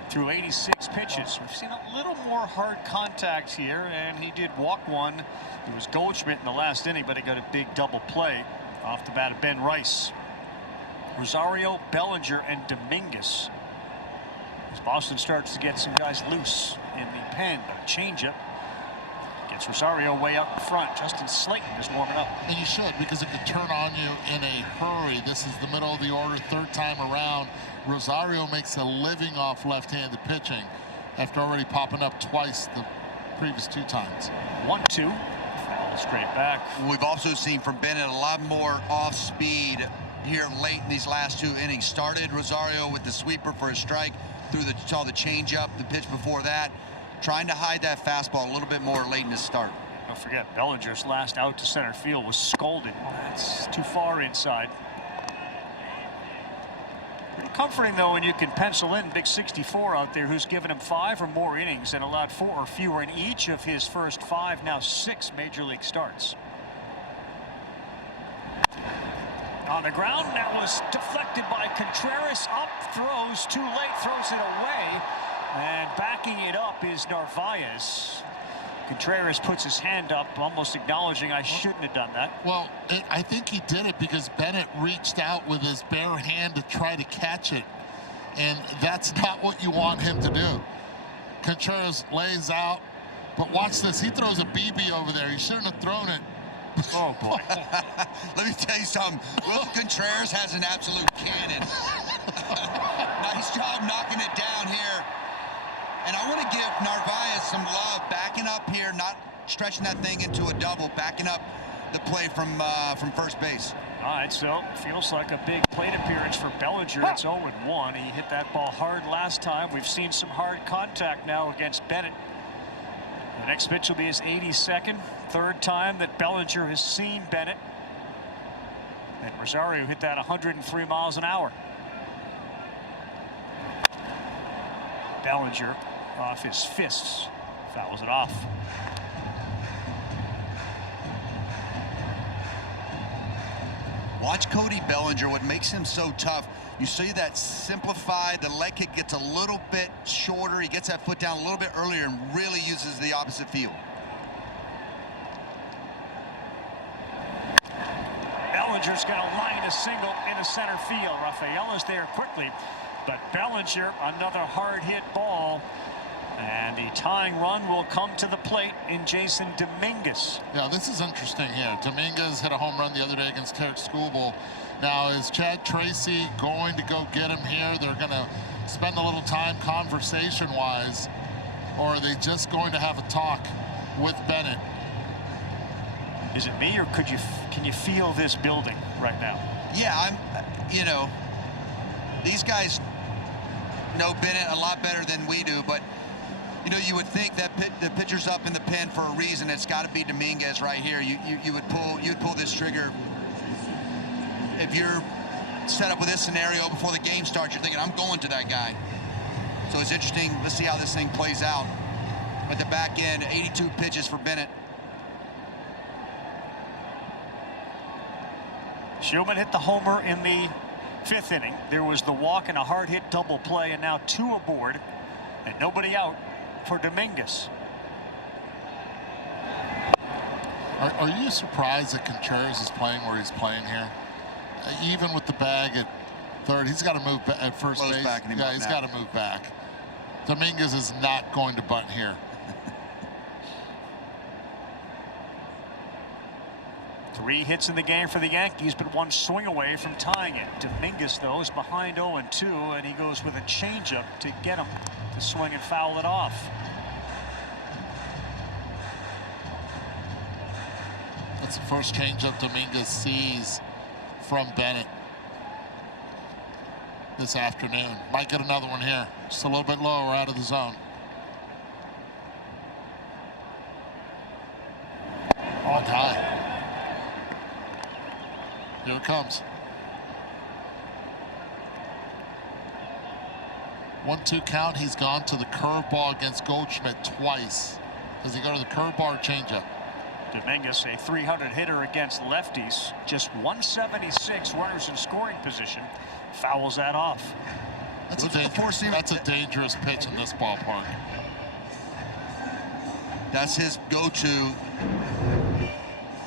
Through 86 pitches. We've seen a little more hard contact here, and he did walk 1. It was Goldschmidt in the last inning, but he got a big double play. Off the bat of Ben Rice. Rosario, Bellinger, and Dominguez. As Boston starts to get some guys loose in the pen. A changeup. Gets Rosario way up in front. Justin Slayton is warming up. And you should, because it could turn on you in a hurry. This is the middle of the order, third time around. Rosario makes a living off left-handed pitching after already popping up twice the previous 2 times. 1-2. Foul straight back. We've also seen from Bennett a lot more off-speed here late in these last 2 innings. Started Rosario with the sweeper for a strike, through the changeup, the pitch before that, trying to hide that fastball a little bit more late in his start. Don't forget, Bellinger's last out to center field was scolded. That's too far inside. Pretty comforting, though, when you can pencil in Big 64 out there, who's given him 5 or more innings and allowed 4 or fewer in each of his first 5, now 6 major league starts. On the ground, that was deflected by Contreras. Up, throws too late, throws it away. And backing it up is Narvaez. Contreras puts his hand up, almost acknowledging I shouldn't have done that. Well, I think he did it because Bennett reached out with his bare hand to try to catch it. And that's not what you want him to do. Contreras lays out, but watch this. He throws a BB over there. He shouldn't have thrown it. Oh, boy. Let me tell you something. Will Contreras has an absolute cannon. Nice job knocking it down here. And I want to give Narvaez some love, backing up here, not stretching that thing into a double, backing up the play from first base. All right, so feels like a big plate appearance for Bellinger. It's 0-1. He hit that ball hard last time. We've seen some hard contact now against Bennett. The next pitch will be his 82nd, third time that Bellinger has seen Bennett. And Rosario hit that 103 miles an hour. Bellinger off his fists, fouls it off. Watch Cody Bellinger. What makes him so tough, you see that simplified, the leg kick gets a little bit shorter, he gets that foot down a little bit earlier and really uses the opposite field. Bellinger's going to line a single into center field. Rafael is there quickly, but Bellinger, another hard hit ball. And the tying run will come to the plate in Jason Dominguez. Yeah, this is interesting here. Dominguez hit a home run the other day against Tarek Skubal. Now, is Chad Tracy going to go get him here? They're going to spend a little time conversation-wise, or are they just going to have a talk with Bennett? Is it me, or can you feel this building right now? Yeah, these guys know Bennett a lot better than we do, but you would think that the pitcher's up in the pen for a reason. It's got to be Dominguez right here. You would pull this trigger if you're set up with this scenario before the game starts. You're thinking, I'm going to that guy. So it's interesting. Let's see how this thing plays out. At the back end, 82 pitches for Bennett. Shulman hit the homer in the 5th inning. There was the walk and a hard hit double play, and now 2 aboard and nobody out for Dominguez. Are you surprised that Contreras is playing where he's playing here? Even with the bag at third, he's got to move at first base. Yeah, he's got to move back. Dominguez is not going to bunt here. 3 hits in the game for the Yankees, but 1 swing away from tying it. Dominguez, though, is behind 0-2, and he goes with a changeup to get him to swing and foul it off. That's the first changeup Dominguez sees from Bennett this afternoon. Might get another one here. Just a little bit lower out of the zone. On high. Here it comes. 1-2 count. He's gone to the curveball against Goldschmidt twice. Does he go to the curveball or changeup? Dominguez, a 300 hitter against lefties, just 176 runners in scoring position, fouls that off. That's a dangerous pitch in this ballpark. That's his go-to.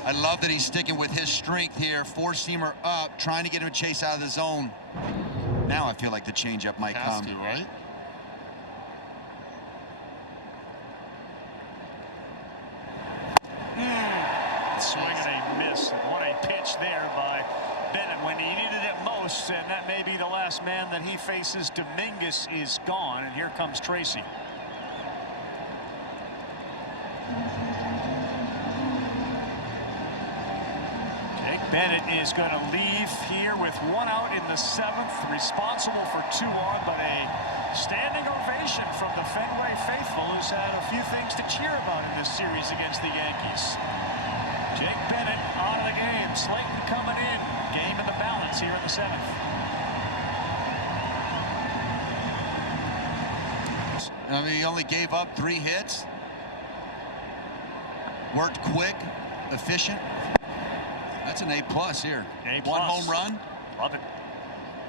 I love that he's sticking with his strength here. Four-seamer up, trying to get him to chase out of the zone. Now I feel like the changeup might come. Right? Swing and a miss. And what a pitch there by Bennett when he needed it most, and that may be the last man that he faces. Dominguez is gone, and here comes Tracy. Jake Bennett is going to leave here with 1 out in the 7th, responsible for 2 on, but a standing ovation from the Fenway faithful, who's had a few things to cheer about in this series against the Yankees. Jake Bennett out of the game. Slayton coming in. Game in the balance here in the 7th. I mean, he only gave up 3 hits. Worked quick, efficient. That's an A+ here. A+. 1 home run. Love it.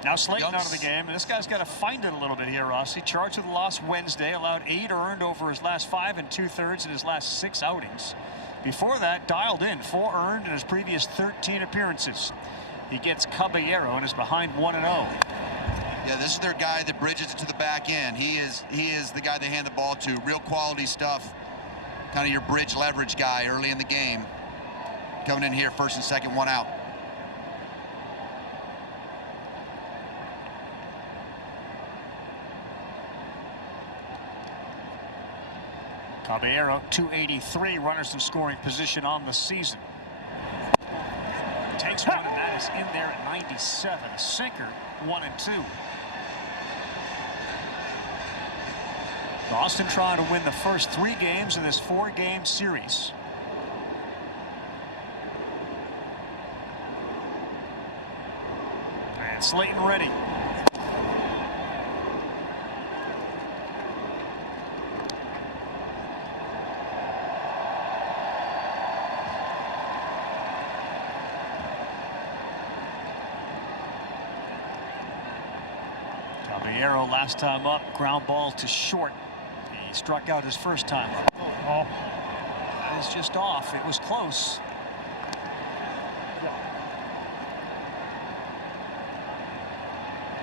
Now Slayton out of the game. And this guy's got to find it a little bit here, Rossi. Charged with a loss Wednesday. Allowed 8 earned over his last 5 2/3 in his last 6 outings. Before that, dialed in 4 earned in his previous 13 appearances. He gets Caballero and is behind 1-0. Yeah, this is their guy that bridges it to the back end. He is the guy they hand the ball to. Real quality stuff. Kind of your bridge leverage guy early in the game. Coming in here, 1st and 2nd, 1 out. Caballero, 283, runners in scoring position on the season. Takes one, and that is in there at 97. A sinker, 1 and 2. Boston trying to win the first 3 games in this 4-game series. And Slayton ready. Caballero last time up, ground ball to short. He struck out his first time up. Oh, that is just off. It was close.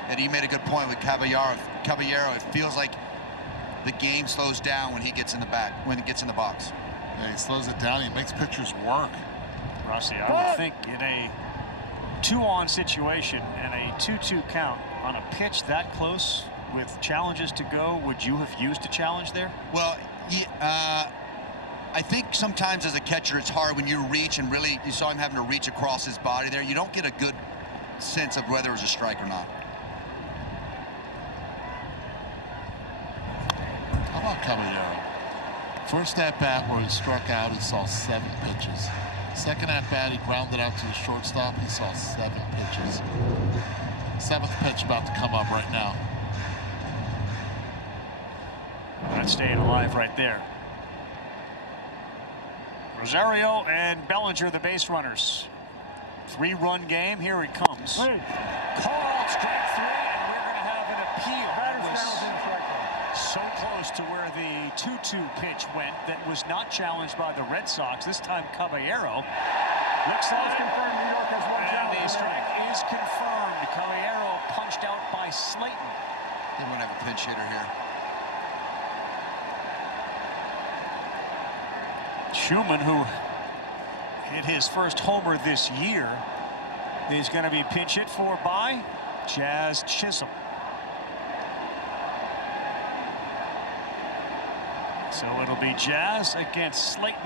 And he made a good point with Caballero. It feels like the game slows down when he gets in the box. Yeah, he slows it down. He makes pitchers work. Rossi, I would think in a 2-on situation and a 2-2 count on a pitch that close with challenges to go, would you have used a challenge there? Well, I think sometimes as a catcher it's hard when you reach and really, you saw him having to reach across his body there. You don't get a good sense of whether it was a strike or not. How about Caballero? First at-bat where he struck out, he saw 7 pitches. Second at-bat, he grounded out to the shortstop. He saw 7 pitches. 7th pitch about to come up right now. That's staying alive right there. Rosario and Bellinger, the base runners. 3-run game. Here it comes. Called strike 3, and we're going to have an appeal. That was so close to where the 2-2 pitch went that was not challenged by the Red Sox. This time Caballero looks like confirmed New York has one and the strike is confirmed. Caballero punched out by Slayton. They won't have a pinch hitter here. Schumann, who hit his first homer this year, he's going to be pinch hit for by Jazz Chisholm. So it'll be Jazz against Slayton.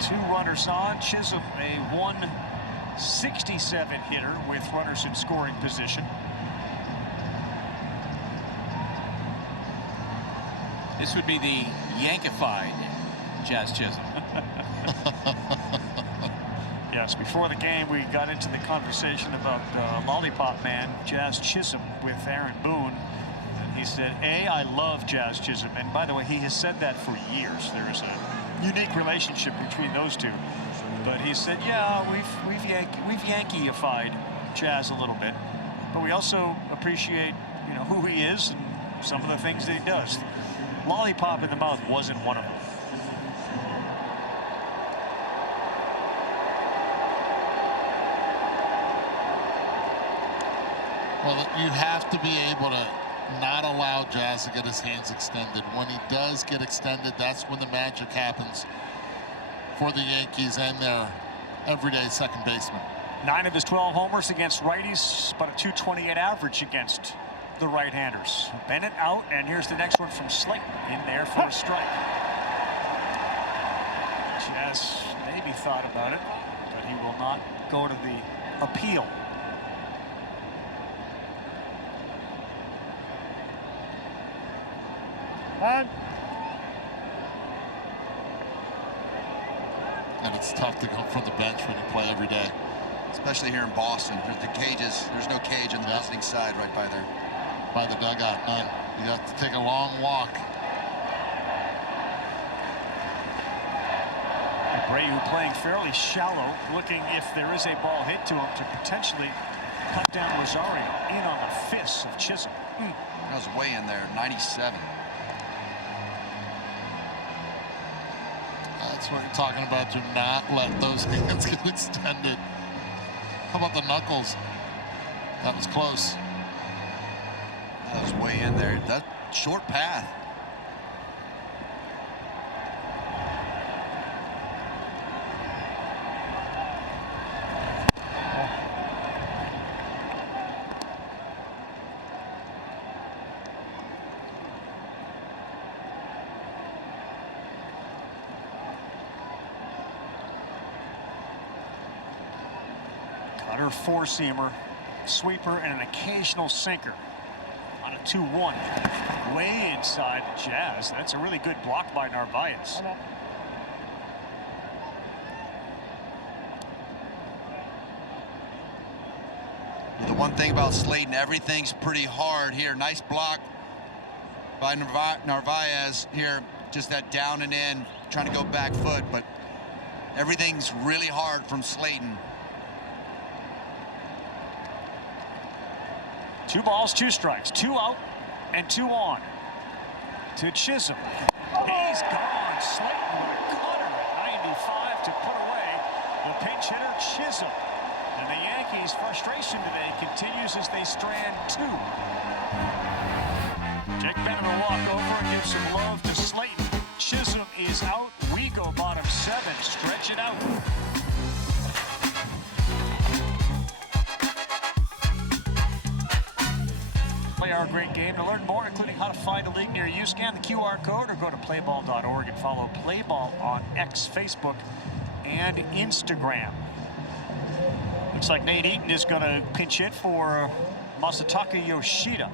2 runners on. Chisholm, a 167 hitter with runners in scoring position. This would be the Yankified Jazz Chisholm. Yes, before the game we got into the conversation about Lollipop Man, Jazz Chisholm, with Aaron Boone. And he said, I love Jazz Chisholm. And by the way, he has said that for years. There is a unique relationship between those two. But he said, yeah, we've Yankee-ified Jazz a little bit. But we also appreciate, who he is and some of the things that he does. Lollipop in the mouth wasn't one of them. Well, you have to be able to not allow Jazz to get his hands extended. When he does get extended, that's when the magic happens for the Yankees and their everyday second baseman. 9 of his 12 homers against righties, but a .228 average against the right-handers. Bennett out, and here's the next one from Slayton in there for a strike. Jazz maybe thought about it, but he will not go to the appeal. And it's tough to come from the bench when you play every day. Especially here in Boston. There's the cages. There's no cage on the visiting side right by there. By the dugout, none. You have to take a long walk. Abreu playing fairly shallow, looking if there is a ball hit to him to potentially cut down Rosario in on the fists of Chisholm. That was way in there, 97. That's what you're talking about. Do not let those hands get extended. How about the knuckles? That was close. That was way in there. That short path. Cutter, four-seamer, sweeper, and an occasional sinker. On a 2-1. Way inside the Jazz. That's a really good block by Narvaez. The one thing about Slayton, everything's pretty hard here. Nice block by Narvaez here. Just that down and in, trying to go back foot, but everything's really hard from Slayton. 2 balls, 2 strikes, 2 out and 2 on to Chisholm. He's gone. Slayton with a cutter at 95 to put away the pinch hitter Chisholm. And the Yankees' frustration today continues as they strand 2. Jake Bennett will walk over and give some love to Slayton. Chisholm is out. We go bottom 7. Stretch it out. Play our great game. To learn more, including how to find a league near you, scan the QR code or go to playball.org and follow Playball on X, Facebook, and Instagram. Looks like Nate Eaton is going to pinch hit for Masataka Yoshida.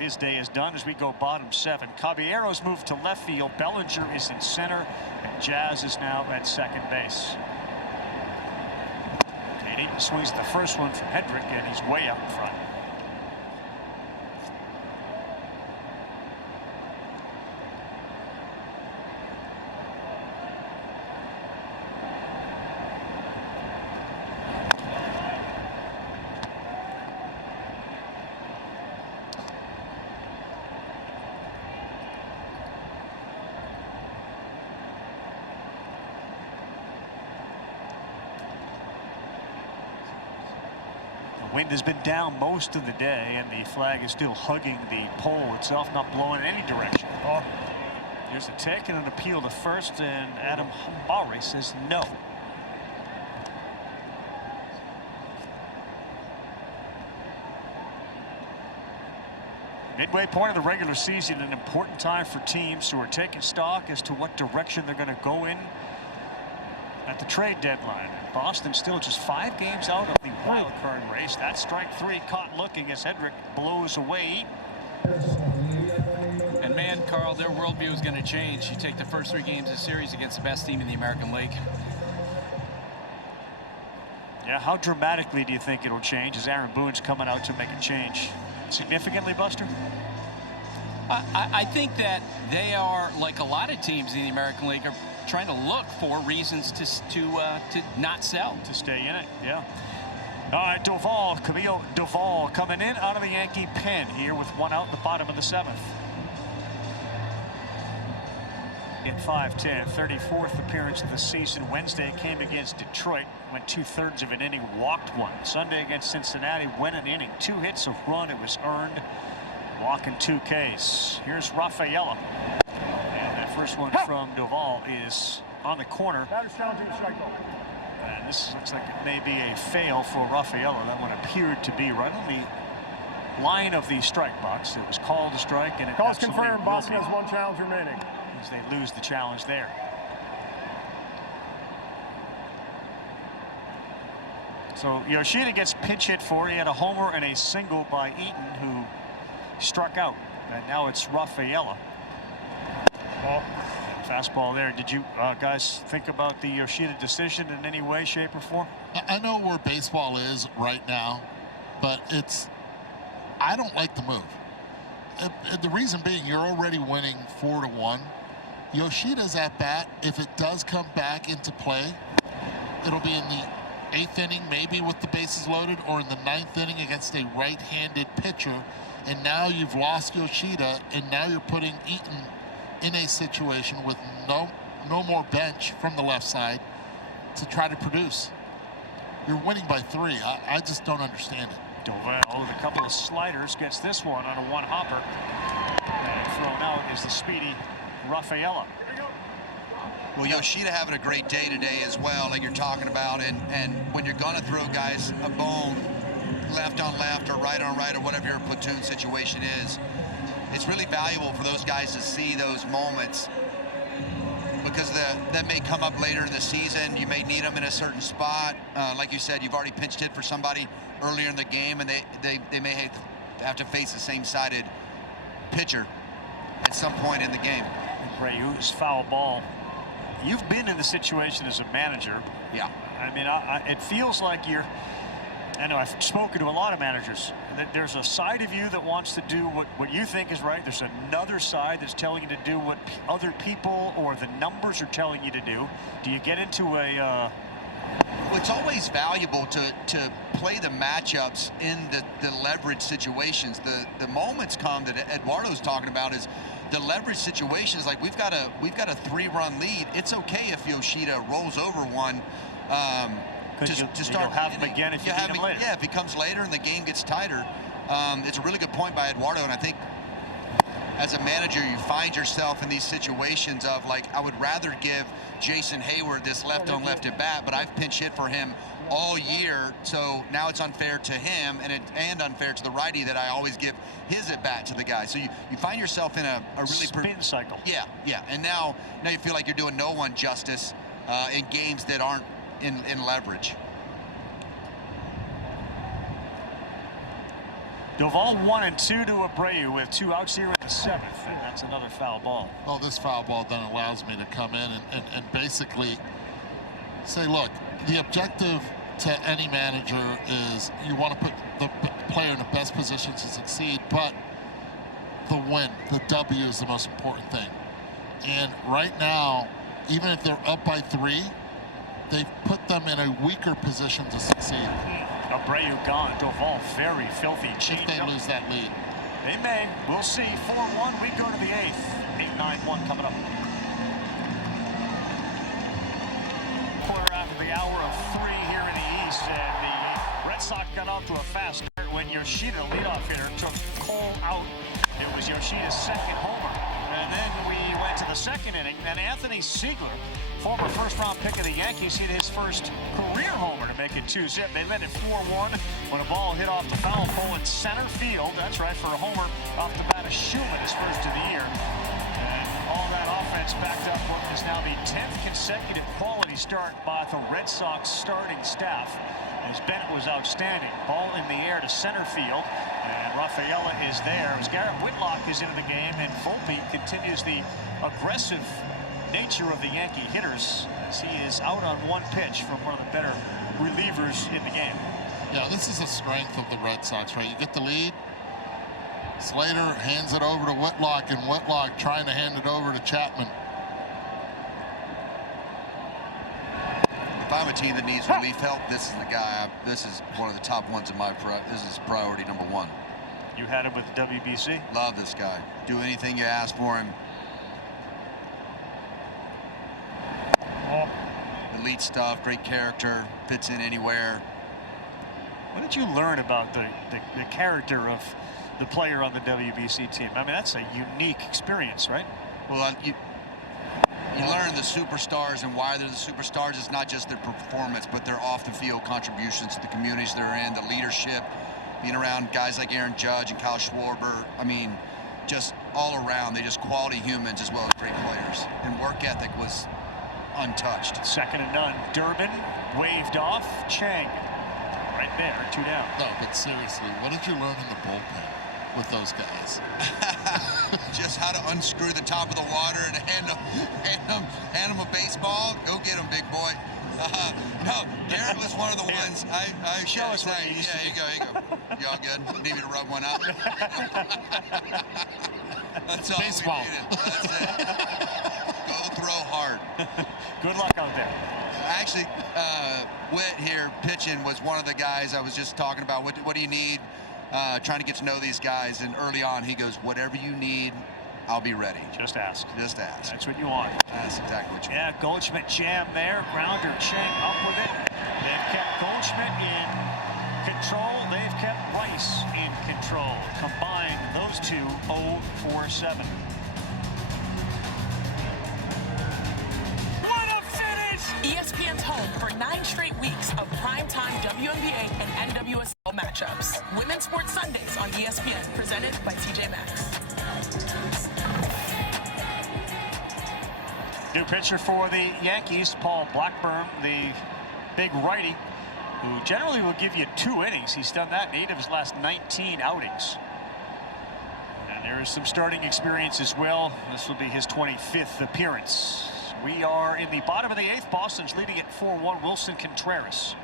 His day is done as we go bottom 7. Caballero's moved to left field. Bellinger is in center, and Jazz is now at second base. Nate Eaton swings the first one from Hedrick, and he's way out in front. Wind has been down most of the day, and the flag is still hugging the pole itself, not blowing in any direction. Here's a take and an appeal to first, and Adam Hambari says no. Midway point of the regular season, an important time for teams who are taking stock as to what direction they're going to go in at the trade deadline. Boston still just 5 games out of the wild card race. That strike 3 caught looking as Hedrick blows away. And man, Carl, their worldview is going to change. You take the first 3 games of the series against the best team in the American League. Yeah, how dramatically do you think it'll change as Aaron Boone's coming out to make a change? Significantly, Buster? I think that they are, like a lot of teams in the American League, are trying to look for reasons to not sell. To stay in it, yeah. All right, Doval, Camille Doval coming in out of the Yankee pen here with 1 out in the bottom of the 7th. lagged at 5-10. 34th appearance of the season. Wednesday came against Detroit. Went 2/3 of an inning, walked one. Sunday against Cincinnati, went an inning. 2 hits, a run. It was earned. Walk and 2 Ks. Here's Rafaela. And that first one from Doval is on the corner. And this looks like it may be a fail for Rafaela. That one appeared to be right on the line of the strike box. It was called a strike, and it Call's confirmed. Boston has 1 challenge remaining. As they lose the challenge there. So Yoshida gets pinch hit for. He had a homer and a single by Eaton, who struck out. And now it's Rafaela. Fastball there. Did you guys think about the Yoshida decision in any way, shape, or form? I know where baseball is right now, but I don't like the move. The reason being, you're already winning 4-1. Yoshida's at bat, if it does come back into play, it'll be in the 8th inning, maybe with the bases loaded, or in the 9th inning against a right-handed pitcher. And now you've lost Yoshida, and now you're putting Eaton in a situation with no more bench from the left side to try to produce. You're winning by 3. I just don't understand it. Doval with a couple of sliders gets this one on a 1-hopper. And thrown out is the speedy Rafaela. Well, Yoshida having a great day today as well, like you're talking about, and when you're going to throw guys a bone left on left or right on right or whatever your platoon situation is, it's really valuable for those guys to see those moments, because that may come up later in the season. You may need them in a certain spot. Like you said, you've already pinch hit for somebody earlier in the game, and they may have to face the same-sided pitcher at some point in the game. Brayu's foul ball. You've been in the situation as a manager. Yeah. I mean, it feels like I know I've spoken to a lot of managers. That there's a side of you that wants to do what you think is right. There's another side that's telling you to do what other people or the numbers are telling you to do. Do you get into a... Well, it's always valuable to play the matchups in the leverage situations. The moments come that Eduardo's talking about is the leverage situations. Like we've got a 3-run lead. It's okay if Yoshida rolls over one. To start, you'll have him again if you need him later. Yeah, if he comes later and the game gets tighter. It's a really good point by Eduardo, and I think as a manager you find yourself in these situations of, like, I would rather give Jason Hayward this left on left at bat, but I've pinch hit for him all year, so now it's unfair to him and unfair to the righty that I always give his at bat to the guy. So you find yourself in a really spin cycle. Yeah, and now you feel like you're doing no one justice in games that aren't in leverage. Doval 1-2 to Abreu with 2 outs here in the 7th, and that's another foul ball. Well, this foul ball then allows me to come in and basically say, look, the objective to any manager is you want to put the player in the best position to succeed, but the win, the W, is the most important thing. And right now, even if they're up by 3, they've put them in a weaker position to succeed. Abreu gone. Doval, very filthy change. If they lose that lead. They may. We'll see. 4-1. We go to the 8th. 8-9-1 coming up. Quarter after the hour of 3 here in the East, and the Red Sox got off to a fast start when Yoshida, leadoff hitter, took Cole out. It was Yoshida's 2nd homer. And then we went to the 2nd inning, and Anthony Siegler, former first-round pick of the Yankees, hit his first career homer to make it 2-zip. They led it 4-1 when a ball hit off the foul pole in center field. That's right, for a homer off the bat of Schumann, his first of the year. And all that offense backed up what is now the 10th consecutive quality start by the Red Sox starting staff, as Bennett was outstanding. Ball in the air to center field, and Rafaela is there. As Garrett Whitlock is into the game, and Volpe continues the aggressive nature of the Yankee hitters, as he is out on 1 pitch from one of the better relievers in the game. Yeah, this is the strength of the Red Sox, right? You get the lead, Slater hands it over to Whitlock, and Whitlock trying to hand it over to Chapman. If I'm a team that needs relief help, this is the guy. This is one of the top ones in my this is priority number 1. You had him with the WBC? Love this guy. Do anything you ask for him. elite stuff, great character, fits in anywhere. What did you learn about the character of the player on the WBC team? I mean, that's a unique experience, right? Well, you learn the superstars and why they're the superstars. It's not just their performance, but their off-the-field contributions to the communities they're in, the leadership, being around guys like Aaron Judge and Kyle Schwarber. I mean, just all around, they're just quality humans as well as great players. And work ethic was untouched. 2nd and none. Durbin waved off. Chang right there, 2 down. No, but seriously, what did you learn in the bullpen with those guys? Just how to unscrew the top of the water and hand them a baseball. Go get them, big boy. No, Garrett was one of the ones. I show us what you used to do. Here you go. You all good? Need me to rub one out? That's all Baseball. we needed. That's it. Go throw hard. Good luck out there. Actually, Witt here pitching was one of the guys I was just talking about. What do you need? Trying to get to know these guys, and early on he goes, whatever you need, I'll be ready. Just ask. Just ask. That's what you want. That's exactly what you want. Yeah, Goldschmidt jam there. Grounder, Chang up with it. They've kept Goldschmidt in control. They've kept Rice in control. Combined, those two 0 for 7. What a finish! ESPN's home for 9 straight weeks of primetime WNBA and NWSL matchups. Women's Sports Sundays on ESPN, presented by TJ Maxx. New pitcher for the Yankees, Paul Blackburn, the big righty, who generally will give you 2 innings. He's done that in 8 of his last 19 outings. And there is some starting experience as well. This will be his 25th appearance. We are in the bottom of the 8th. Boston's leading at 4-1. Wilson Contreras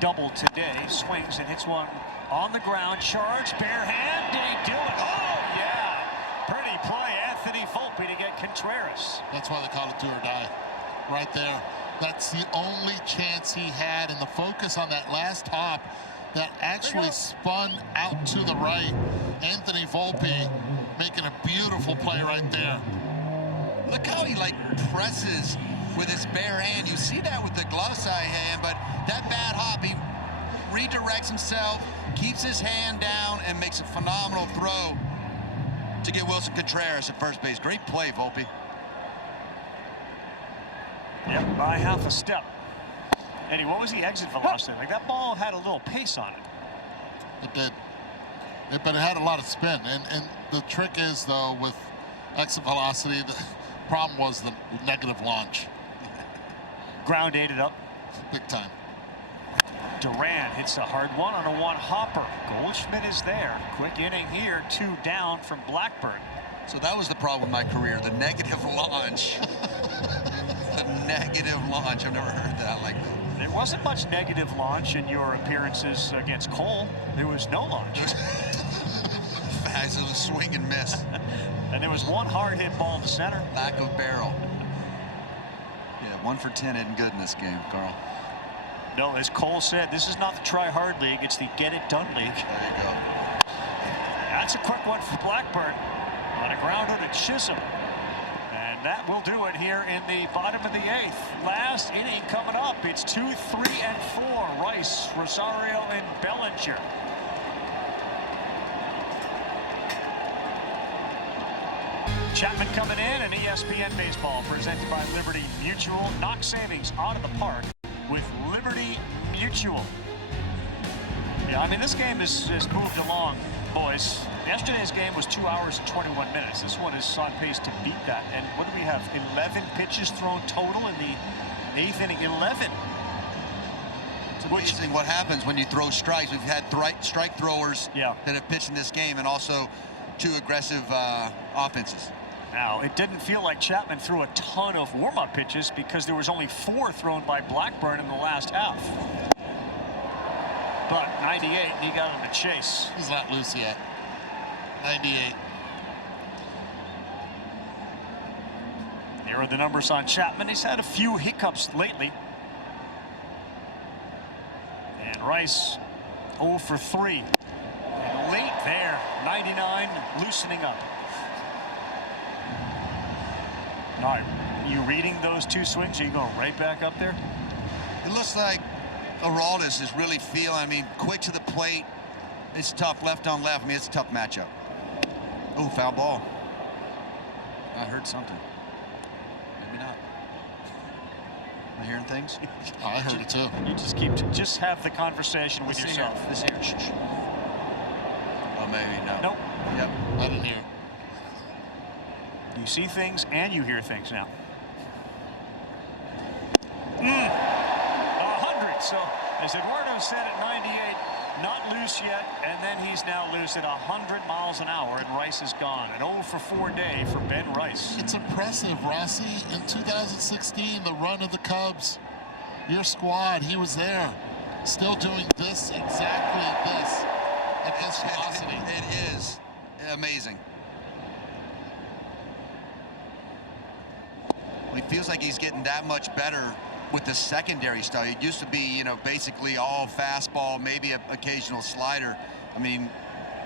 double today. Swings and hits one on the ground. Charge, bare hand. Did he do it? Oh, yeah. Pretty play, Anthony Volpe to get Contreras. That's why they call it do or die. Right there. That's the only chance he had, and the focus on that last hop that actually spun out to the right. Anthony Volpe making a beautiful play right there. Look how he presses with his bare hand. You see that with the glove side hand, but that bad hop, he redirects himself, keeps his hand down, and makes a phenomenal throw to get Wilson Contreras at first base. Great play, Volpe. Yep, by half a step. Eddie, what was the exit velocity? That ball had a little pace on it. It did. But it had a lot of spin. And the trick is, though, with exit velocity, the problem was the negative launch. Ground ate it up. Big time. Duran hits a hard one on a 1-hopper. Goldschmidt is there. Quick inning here. 2 down from Blackburn. So that was the problem with my career, the negative launch. The negative launch. I've never heard that like that. There wasn't much negative launch in your appearances against Cole. There was no launch. It was a swing and miss. And there was one hard hit ball to center. Lack of barrel. Yeah, 1 for 10 isn't good in this game, Carl. No, as Cole said, this is not the try-hard league. It's the get-it-done league. There you go. That's a quick one for Blackburn on a grounder to Chisholm. And that will do it here in the bottom of the 8th. Last inning coming up. It's 2, 3, and 4. Rice, Rosario, and Bellinger. Chapman coming in, and ESPN Baseball presented by Liberty Mutual. Knock savings out of the park with Liberty Mutual. Yeah, I mean, this game has moved along, boys. Yesterday's game was 2 hours and 21 minutes. This one is on pace to beat that. And what do we have? 11 pitches thrown total in the 8th inning. 11. It's amazing what happens when you throw strikes. We've had strike throwers that have pitched in this game, and also 2 aggressive offenses. Now, it didn't feel like Chapman threw a ton of warm-up pitches because there was only 4 thrown by Blackburn in the last half. But 98, and he got him to chase. He's not loose yet. 98. Here are the numbers on Chapman. He's had a few hiccups lately. And Rice 0 for 3. And late there, 99, loosening up. All right, you reading those two swings? Are you going right back up there? It looks like Aroldis is really feeling, I mean, quick to the plate. It's tough, left on left. I mean, it's a tough matchup. Ooh, foul ball. I heard something. Maybe not. Am I hearing things? I heard it too. You just have the conversation with yourself. This here. Shh. Oh, maybe no. Nope. Yep. I didn't hear. You see things and you hear things now. 100. So, as Eduardo said at 98, not loose yet, and then he's now loose at 100 miles an hour, and Rice is gone. An 0 for 4 day for Ben Rice. It's impressive, Rossi. In 2016, the run of the Cubs, your squad, he was there, still doing this, exactly this, at this velocity. It is amazing. It feels like he's getting that much better with the secondary stuff. It used to be, you know, basically all fastball, maybe an occasional slider. I mean,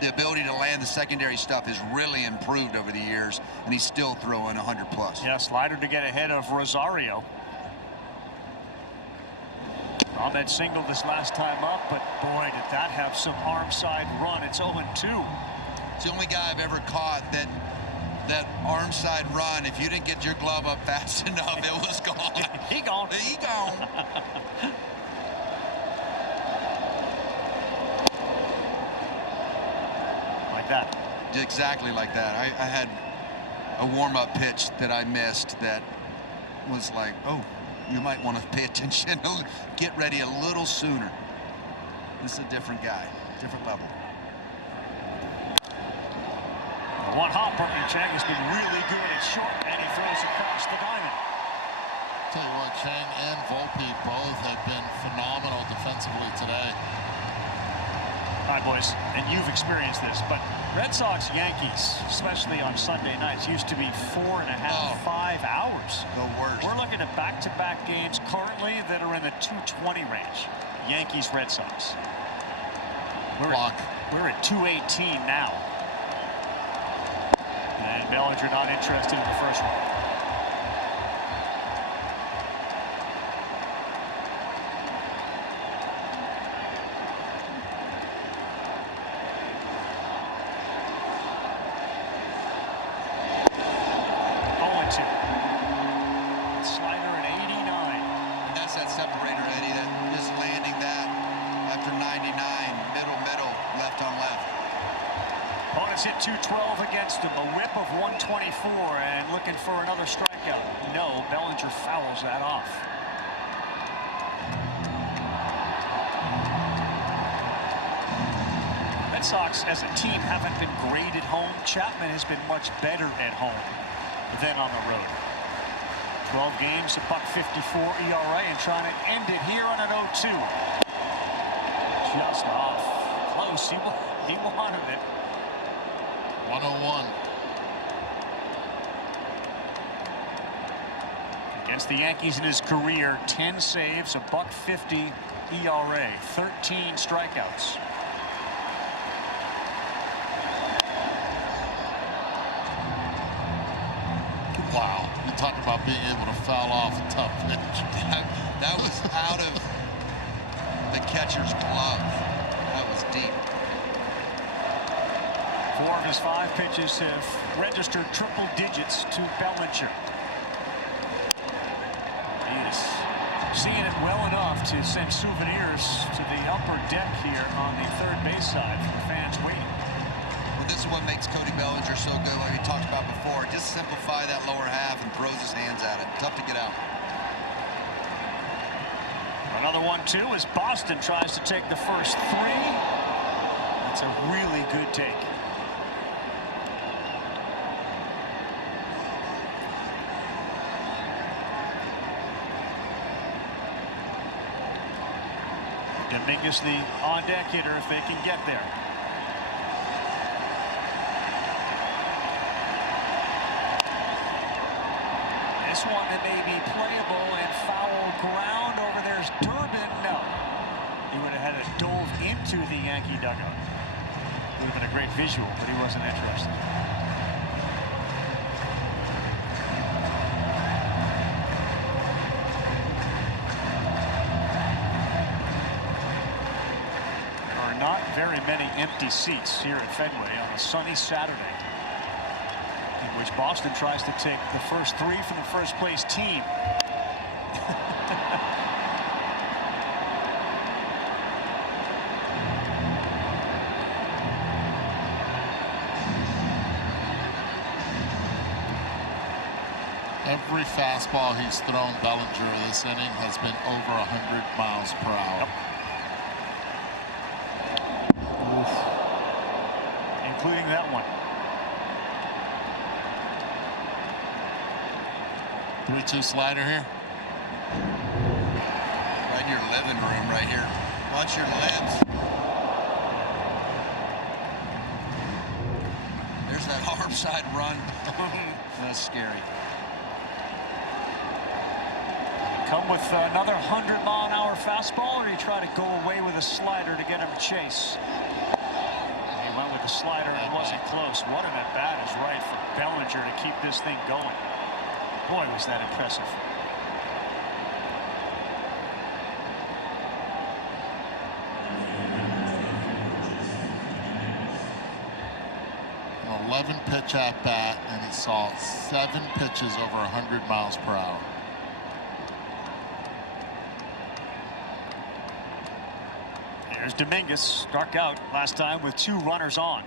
the ability to land the secondary stuff has really improved over the years, and he's still throwing 100 plus. Yeah, slider to get ahead of Rosario. On that single this last time up, but boy, did that have some arm side run. It's 0-2. It's the only guy I've ever caught that arm side run, if you didn't get your glove up fast enough, it was gone. He gone. He gone. Like that. Exactly like that. I had a warm-up pitch that I missed that was like, oh, you might want to pay attention. Get ready a little sooner. This is a different guy, different level. One hopper, and Chang has been really good at short, and he throws across the diamond. Tell you what, Chang and Volpe both have been phenomenal defensively today. All right, boys, and you've experienced this, but Red Sox Yankees, especially on Sunday nights, used to be 4.5, 5 hours. The worst. We're looking at back-to-back games currently that are in the 220 range. Yankees, Red Sox. We're at 218 now. And Bellinger not interested in the first one. Slider at 89. And that's that separator, Eddie, that is landing that after 99. Middle, left on left. Opponents hit 212 against him, a whip of 124, and looking for another strikeout. No, Bellinger fouls that off. Red Sox, as a team, haven't been great at home. Chapman has been much better at home than on the road. 12 games, a .54 ERA, and trying to end it here on an 0-2. Just off. Close. He wanted it. 101. Against the Yankees in his career, 10 saves, a .50 ERA, 13 strikeouts. Wow, you talk about being able to foul off a tough pitch. That was out of the catcher's glove. That was deep. 4 of his 5 pitches have registered triple digits to Bellinger. He is seeing it well enough to send souvenirs to the upper deck here on the third base side for the fans waiting. Well, this is what makes Cody Bellinger so good, like we talked about before. Just simplify that lower half and throws his hands at it. Tough to get out. Another 1-2 as Boston tries to take the first 3. That's a really good take. Dominguez, the on-deck hitter, if they can get there. This one that may be playable and foul ground over there's Durbin. No. He would have had it dove into the Yankee dugout. Would have been a great visual, but he wasn't interested. very many empty seats here at Fenway on a sunny Saturday, in which Boston tries to take the first 3 from the first place team. Every fastball he's thrown Bellinger this inning has been over 100 miles per hour. Oof. Including that one. 3-2 slider here. Right in your living room right here. Watch your lips. There's that arm side run. That's scary. Come with another 100-mile-an-hour fastball, or you try to go away with a slider to get him to chase? He went with the slider and it wasn't close. What an at-bat is right for Bellinger to keep this thing going. Boy, was that impressive. An 11-pitch at-bat, and he saw 7 pitches over 100 miles per hour. There's Dominguez, struck out last time with 2 runners on.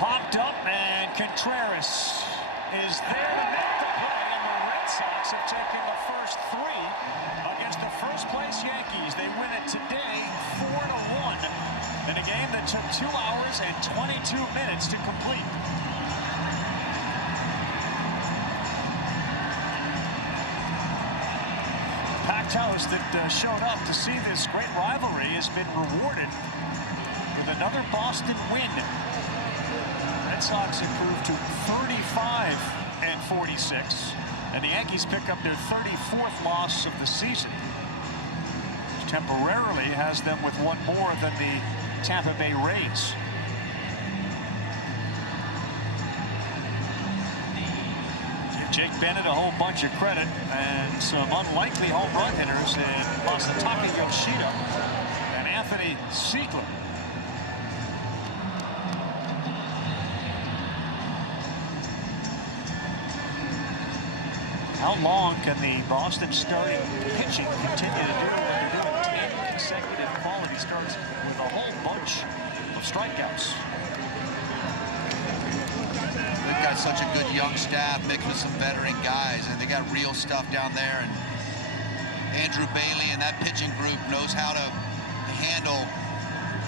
Popped up, and Contreras is there to make the play, and the Red Sox have taken the first 3 against the first-place Yankees. They win it today, 4-1, in a game that took 2 hours and 22 minutes to complete. Packed house that showed up to see this great rivalry has been rewarded with another Boston win. Red Sox improved to 35-46, and the Yankees pick up their 34th loss of the season, which temporarily has them with 1 more than the Tampa Bay Rays. Jake Bennett a whole bunch of credit, and some unlikely home run hitters in Masataka Yoshida and Anthony Siegler. How long can the Boston starting pitching continue to do what they're doing? 10 consecutive quality starts with a whole bunch of strikeouts. They've got such a good young staff mixed with some veteran guys, and they got real stuff down there. And Andrew Bailey and that pitching group knows how to handle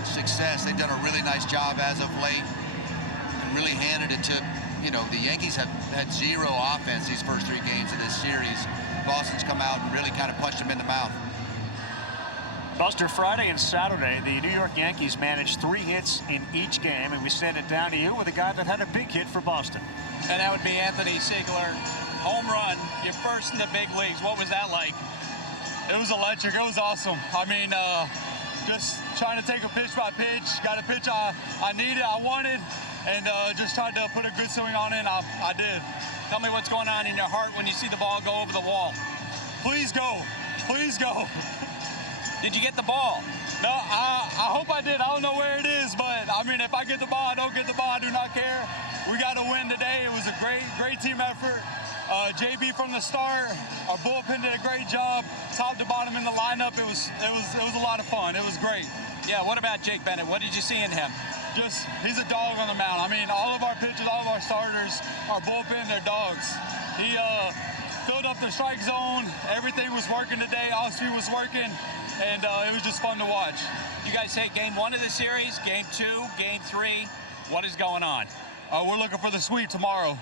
success. They've done a really nice job as of late and really handed it to, you know, the Yankees have had 0 offense these first 3 games of this series. Boston's come out and really kind of punched them in the mouth. Buster, Friday and Saturday, the New York Yankees managed 3 hits in each game, and we send it down to you with a guy that had a big hit for Boston. And that would be Anthony Siegler. Home run, your first in the big leagues. What was that like? It was electric. It was awesome. I mean, just trying to take a pitch by pitch. Got a pitch I needed, I wanted, and just tried to put a good swing on it, and I did. Tell me what's going on in your heart when you see the ball go over the wall. Please go. Please go. Did you get the ball? No, I hope I did. I don't know where it is, but I mean, if I get the ball, I don't get the ball, I do not care. We got to win today. It was a great team effort. JB from the start, our bullpen did a great job, top to bottom in the lineup. It was a lot of fun. It was great. Yeah. What about Jake Bennett? What did you see in him? Just, he's a dog on the mound. I mean, all of our pitchers, all of our starters, our bullpen, they're dogs. He filled up the strike zone. Everything was working today. All speed was working. And it was just fun to watch. You guys say game 1 of the series, game 2, game 3. What is going on? We're looking for the sweep tomorrow.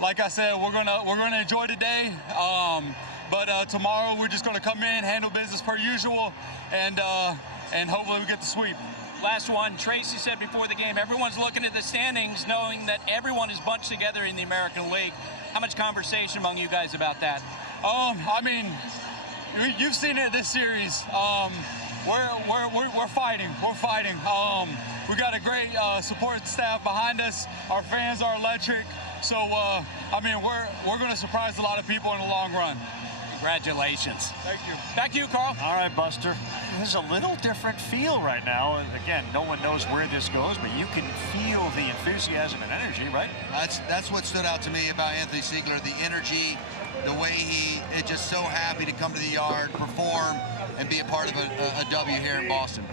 Like I said, we're gonna enjoy today. But tomorrow we're just gonna come in, handle business per usual, and hopefully we get the sweep. Last one, Tracy said before the game, everyone's looking at the standings knowing that everyone is bunched together in the American League. How much conversation among you guys about that? I mean, you've seen it this series. We're fighting. We're fighting. We got a great support staff behind us. Our fans are electric. So I mean, we're going to surprise a lot of people in the long run. Congratulations. Thank you. Back to you, Carl. All right, Buster. This is a little different feel right now. And again, no one knows where this goes, but you can feel the enthusiasm and energy, right? That's what stood out to me about Anthony Siegler, the energy, the way he is just so happy to come to the yard, perform, and be a part of a W here in Boston.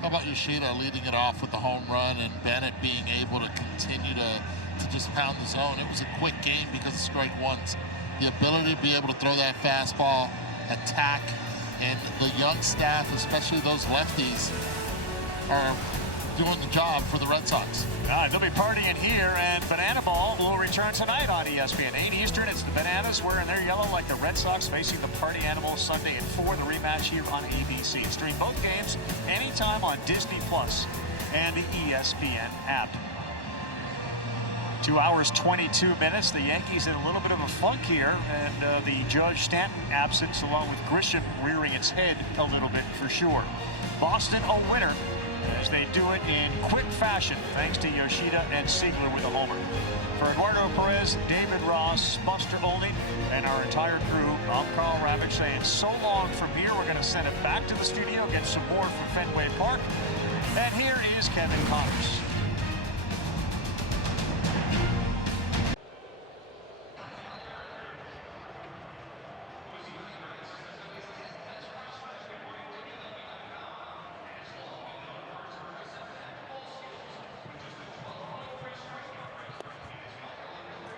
How about Yoshida leading it off with the home run and Bennett being able to continue to just pound the zone? It was a quick game because of strike ones. The ability to be able to throw that fastball, attack, and the young staff, especially those lefties, are doing the job for the Red Sox. All right, they'll be partying here, and Banana Ball will return tonight on ESPN. 8 Eastern, it's the Bananas wearing their yellow like the Red Sox facing the Party Animals Sunday at 4, the rematch here on ABC. Stream both games anytime on Disney Plus and the ESPN app. 2 hours, 22 minutes. The Yankees in a little bit of a funk here, and the Judge Stanton absence along with Grisham rearing its head a little bit for sure. Boston a winner as they do it in quick fashion thanks to Yoshida and Siegler with a homer. For Eduardo Perez, David Ross, Buster Olney, and our entire crew, I'm Carl Ravitch saying so long from here. We're going to send it back to the studio, get some more from Fenway Park. And here is Kevin Connors.